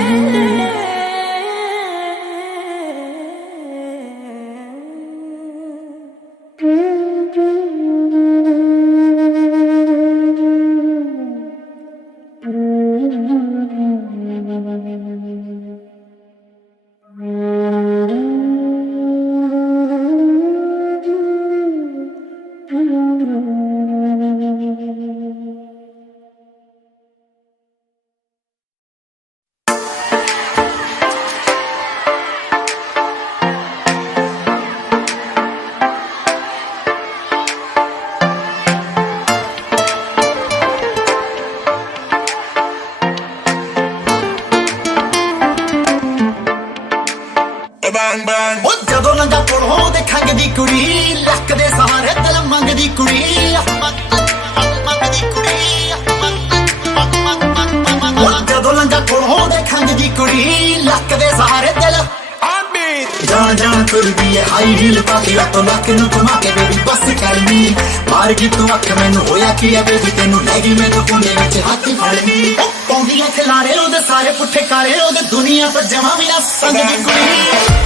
ਜਦੋਂ ਲੰਗਾ ਕੋਲੋਂ ਦੇਖਾਂਗੇ ਦੀ ਕੁੜੀ, ਲੱਕ ਦੇ ਸਹਾਰੇ ਦਿਲ ਮੰਗਦੀ ਕੁੜੀ, ਮੰਗਦੀ ਕੁੜੀ। ਜਦੋਂ ਲੰਗਾ ਕੋਲੋਂ ਦੇਖਾਂਗੇ ਦੀ ਕੁੜੀ, ਲੱਕ ਦੇ ਸਹਾਰੇ ਦਿਲ ਜਾਣ ਜਾਣ ਤੁਰਦੀ ਏ ਹਾਈ ਹੀਲ ਪਾ ਕੇ, ਰਾਤੋਂ ਲੱਕ ਨੂੰ ਘੁਮਾ ਕੇ ਬੇਬੀ ਬਸ ਕਰਨੀ। ਮਾਰ ਗਈ ਤੂੰ ਅੱਖ ਮੈਨੂੰ, ਹੋਇਆ ਕੀ ਆ ਬੇਬੀ ਤੈਨੂੰ, ਲੈ ਗਈ ਮੈਂ ਤੂੰ ਕੋਨੇ ਵਿੱਚ ਹੱਥ ਫੜਨੀ। ਪਾਉਂਦੀਆਂ ਖਿਲਾਰੇ ਉਹਦੇ ਸਾਰੇ ਪੁੱਠੇ ਕਾਰੇ, ਉਹਦੇ ਦੁਨੀਆ ਤੋਂ ਜਮਾ ਵੀ ਨਾ ਸੰਗਦੀ ਕੁੜੀ।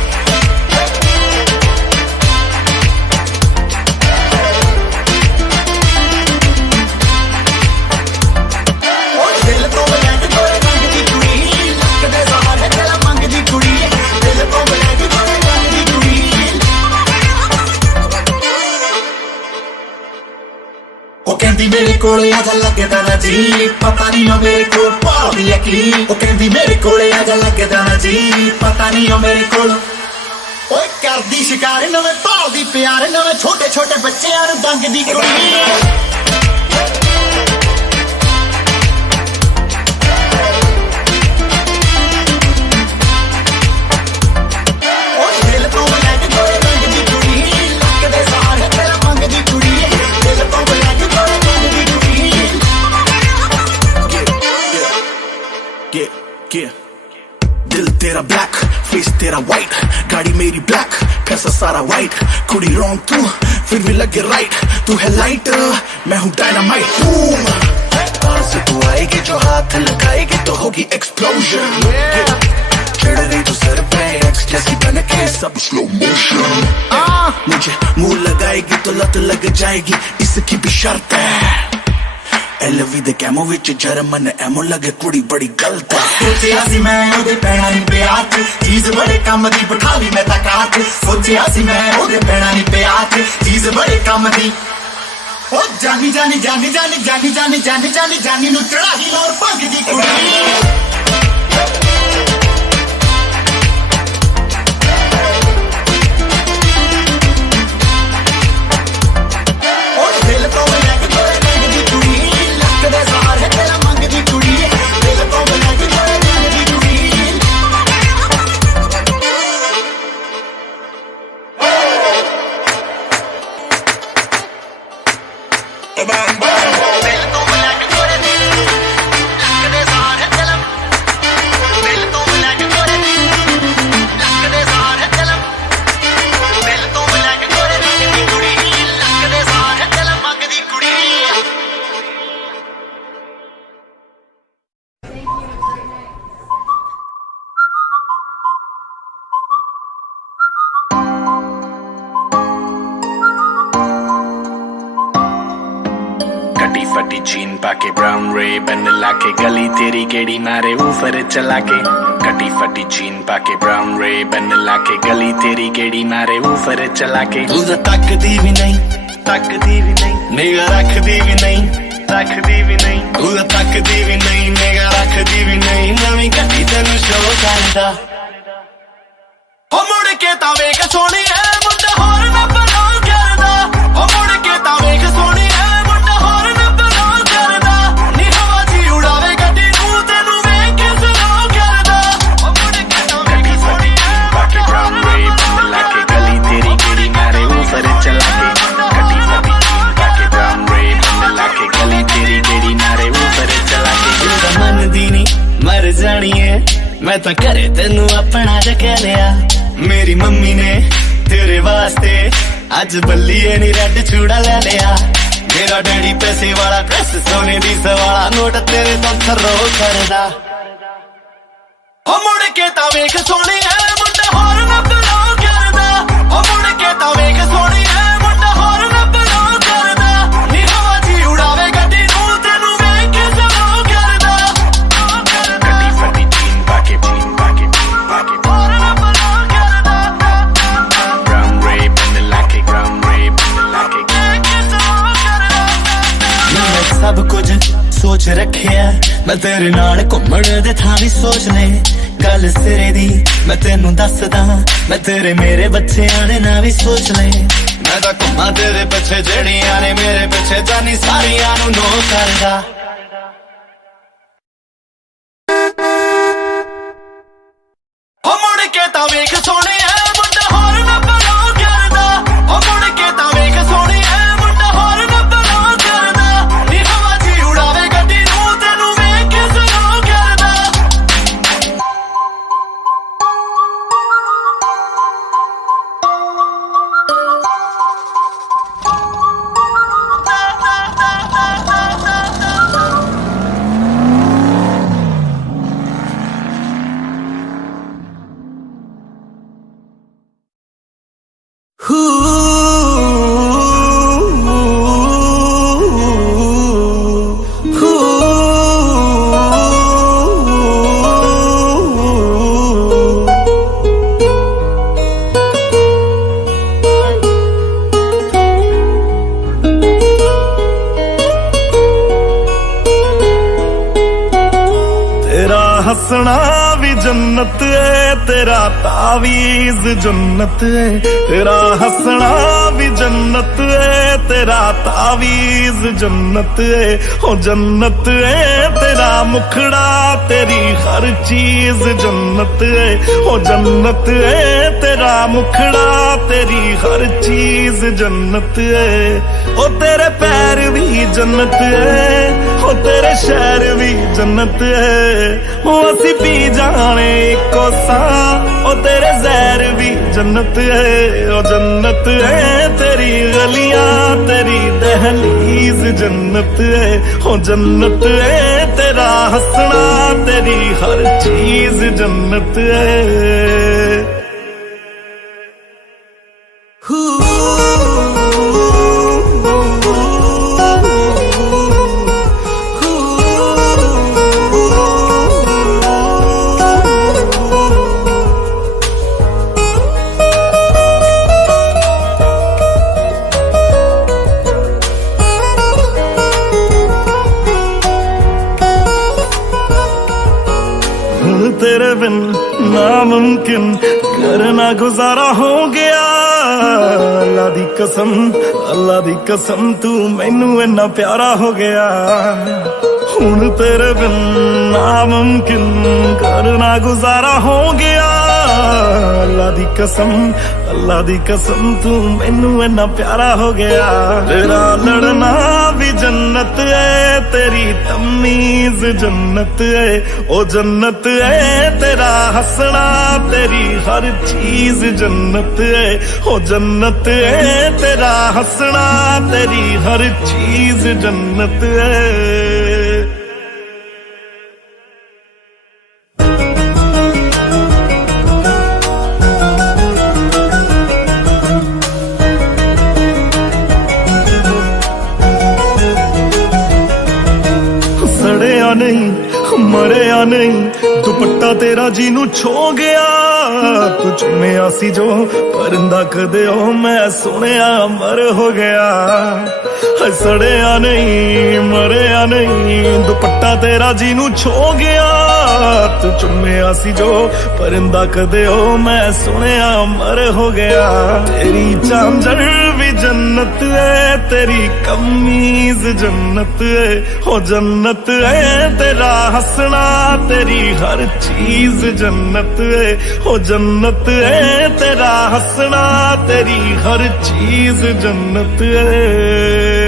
ਕਹਿੰਦੀ ਮੇਰੇ ਕੋਲੇ ਆ ਜਾ ਲੱਗਦਾ ਨਾ ਜੀ, ਪਤਾ ਨਹੀਂ ਉਹ ਮੇਰੇ ਕੋਲ ਭਾਲਦੀ ਆ ਕੀ। ਉਹ ਕਹਿੰਦੀ ਮੇਰੇ ਕੋਲੇ ਆ ਜਾ ਲੱਗਦਾ ਨਾ ਜੀ, ਪਤਾ ਨਹੀਂ ਉਹ ਮੇਰੇ ਕੋਲ ਓਏ ਕਰਦੀ ਸ਼ਿਕਾਰ, ਨਵੇਂ ਭਾਲਦੀ ਪਿਆਰ, ਨਵੇਂ ਛੋਟੇ ਛੋਟੇ ਬੱਚਿਆਂ ਨੂੰ ਦੰਗਦੀ ਕੁੜੀ। दिल तेरा ब्लैक, फेस तेरा वाइट, गाड़ी मेरी ब्लैक, पैसा सारा वाइट। कुड़ी रॉन्ग तू फिर भी लगे राइट, तू है लाइट मैं हूँ डायनामाइट। कहाँ से तू आएगी जो हाथ लगाएगी तो होगी एक्सप्लोजन। चढ़ रही तू सर पे एक्स जैसी बन के सब स्लो मोशन। मुझे मुंह लगाएगी तो लत लग जाएगी, इसकी भी शर्त है। LV ਦੇ ਕੈਮੋ ਵਿੱਚ ਜਰਮਨ ਐਮੋ ਲੱਗੇ ਕੁੜੀ ਬੜੀ ਗਲਤ ਹੈ। ਸੋਚਿਆ ਸੀ ਮੈਂ ਉਹਦੇ ਪੈਣਾ ਨਹੀਂ ਪਿਆ ਚ, ਚੀਜ਼ ਬੜੇ ਕੰਮ ਦੀ ਬਿਠਾ ਲਈ ਮੈਂ ਤਾਂ ਕਾਰ ਚ। ਸੋਚਿਆ ਸੀ ਮੈਂ ਉਹਦੇ ਪੈਣਾ ਨਹੀਂ ਪਿਆ ਚ, ਚੀਜ਼ ਬੜੇ ਕੰਮ ਦੀ ओ जानी जानी जानी जानी जानी जानी जानी जानी जानी नु चढ़ाई और भंग दी कुड़ी फटी जीन पाके ब्राउन रे बन लाके गली तेरी गेड़ी मारे ऊपर चला के कटी फटी जीन पाके ब्राउन रे बन लाके गली तेरी गेड़ी मारे ऊपर चला के तू तो तकदी भी नहीं निगाह रखदी भी नहीं तू तो तकदी भी नहीं निगाह रखदी भी नहीं नवीं गड्डी तेनू शो करदा ओ मुड़ के तां वेख सोहणी ऐ मुंडा होर ना बनो करदा ओ मुड़ के तां वेख सोहणी ऐ मुंडा होर ना बनो करदा नी हवा ची उड़ावे गड्डी नू तेनू वेख के सलो करदा ओ मुड़ के तां वेख सोहणी ऐ पाके ब्राउन रे बन लाके गली तेरी गेड़ी मारे ऊपर चला के कटी फटी जीन पाके ब्राउन रे बन लाके गली तेरी गेड़ी मारे ऊपर चला के तू तो मनदी नी मर जानी है मैं तो करे तेनू अपना रख लिया मेरी मम्मी ने तेरे वास्ते अज बल्लीए नी रेड चूड़ा ले लिया मेरा डैडी पैसे वाला ड्रेस सोने दी सवाला नोट तेरे तो थरो करदा ओ मुड़ के तां वेख सोहणी ऐ मुंडा होर ना बनो करदा ओ मुड़ के तां वेख सोहणी ऐ मुंडा होर ना बनो करदा नी हवा ची उड़ावे गड्डी नू तेनू वेख के सलो करदा कटी फटी जीन पाके होर ना बनो करदा ब्राउन रे बन लाके वेख के सलो करदा मैं सब कुछ सोच रखिया मैं तेरे नाल घुम्मण दे थां भी सोच ले गल सिरे दी मैं तेनू दसदा मैं तेरे मेरे बच्चेआं दे नां भी सोच ले मैं तां घुम्मा तेरे पिछे जेड़ियां ने मेरे पिछे जानी सारियां नू नो करदा ओ मुड़ के तां वेख सोहणी ऐ मुंडा होर ना बनो करदा ओ मुड़ के तां वेख सोहणी ऐ मुंडा होर ना बनो करदा नी हवा ची उड़ावे गड्डी नू तेनू वेख के सलो करदा तेरा हंसना भी जन्नत है तेरा तावीज जन्नत है तेरा हंसना भी जन्नत है तेरा तावीज जन्नत है ओ जन्नत है तेरा मुखड़ा तेरी हर चीज जन्नत है ओ जन्नत है तेरा मुखड़ा तेरी हर चीज जन्नत है ओ तेरे पैर भी जन्नत है ओ तेरे शहर भी जन्नत है ओ असी पी जाने इको सा ओ तेरे जहर भी जन्नत है ओ जन्नत है तेरी गलियां तेरी दहलीज जन्नत है ओ जन्नत है तेरा हंसना तेरी हर चीज जन्नत है नामुमकिन करना गुजारा हो गया। अल्लाह दी कसम तू मैनू इन्ना प्यारा हो गया। हुण तेरे बिन नामुमकिन करना गुजारा हो गया। अल्लाह दी कसम तू मैनू इन्ना प्यारा हो गया। तेरा लड़ना भी जन्नत है, तेरी तमीज जन्नत है, ओ जन्नत है। तेरा हंसना तेरी हर चीज जन्नत है, ओ जन्नत है। तेरा हंसना तेरी हर चीज जन्नत है। सड़िया नहीं मरिया नहीं, दुपट्टा तेरा जीनू छो गया। तू चुम्मिया सी जो परिंदा कदे ओ मैं सुनिया मर हो गया। सड़िया नहीं मरिया नहीं, दुपट्टा तेरा जीनू छो गया। तू चुम्मिया सी जो परिंदा कदे ओ मैं सुनिया मर हो गया। तेरी झांझर भी जन्नत है, तेरी कमीज जन्नत है, हो जन्नत है। तेरा हंसना तेरी हर चीज जन्नत है, हो जन्नत है। तेरा हंसना तेरी हर चीज जन्नत है।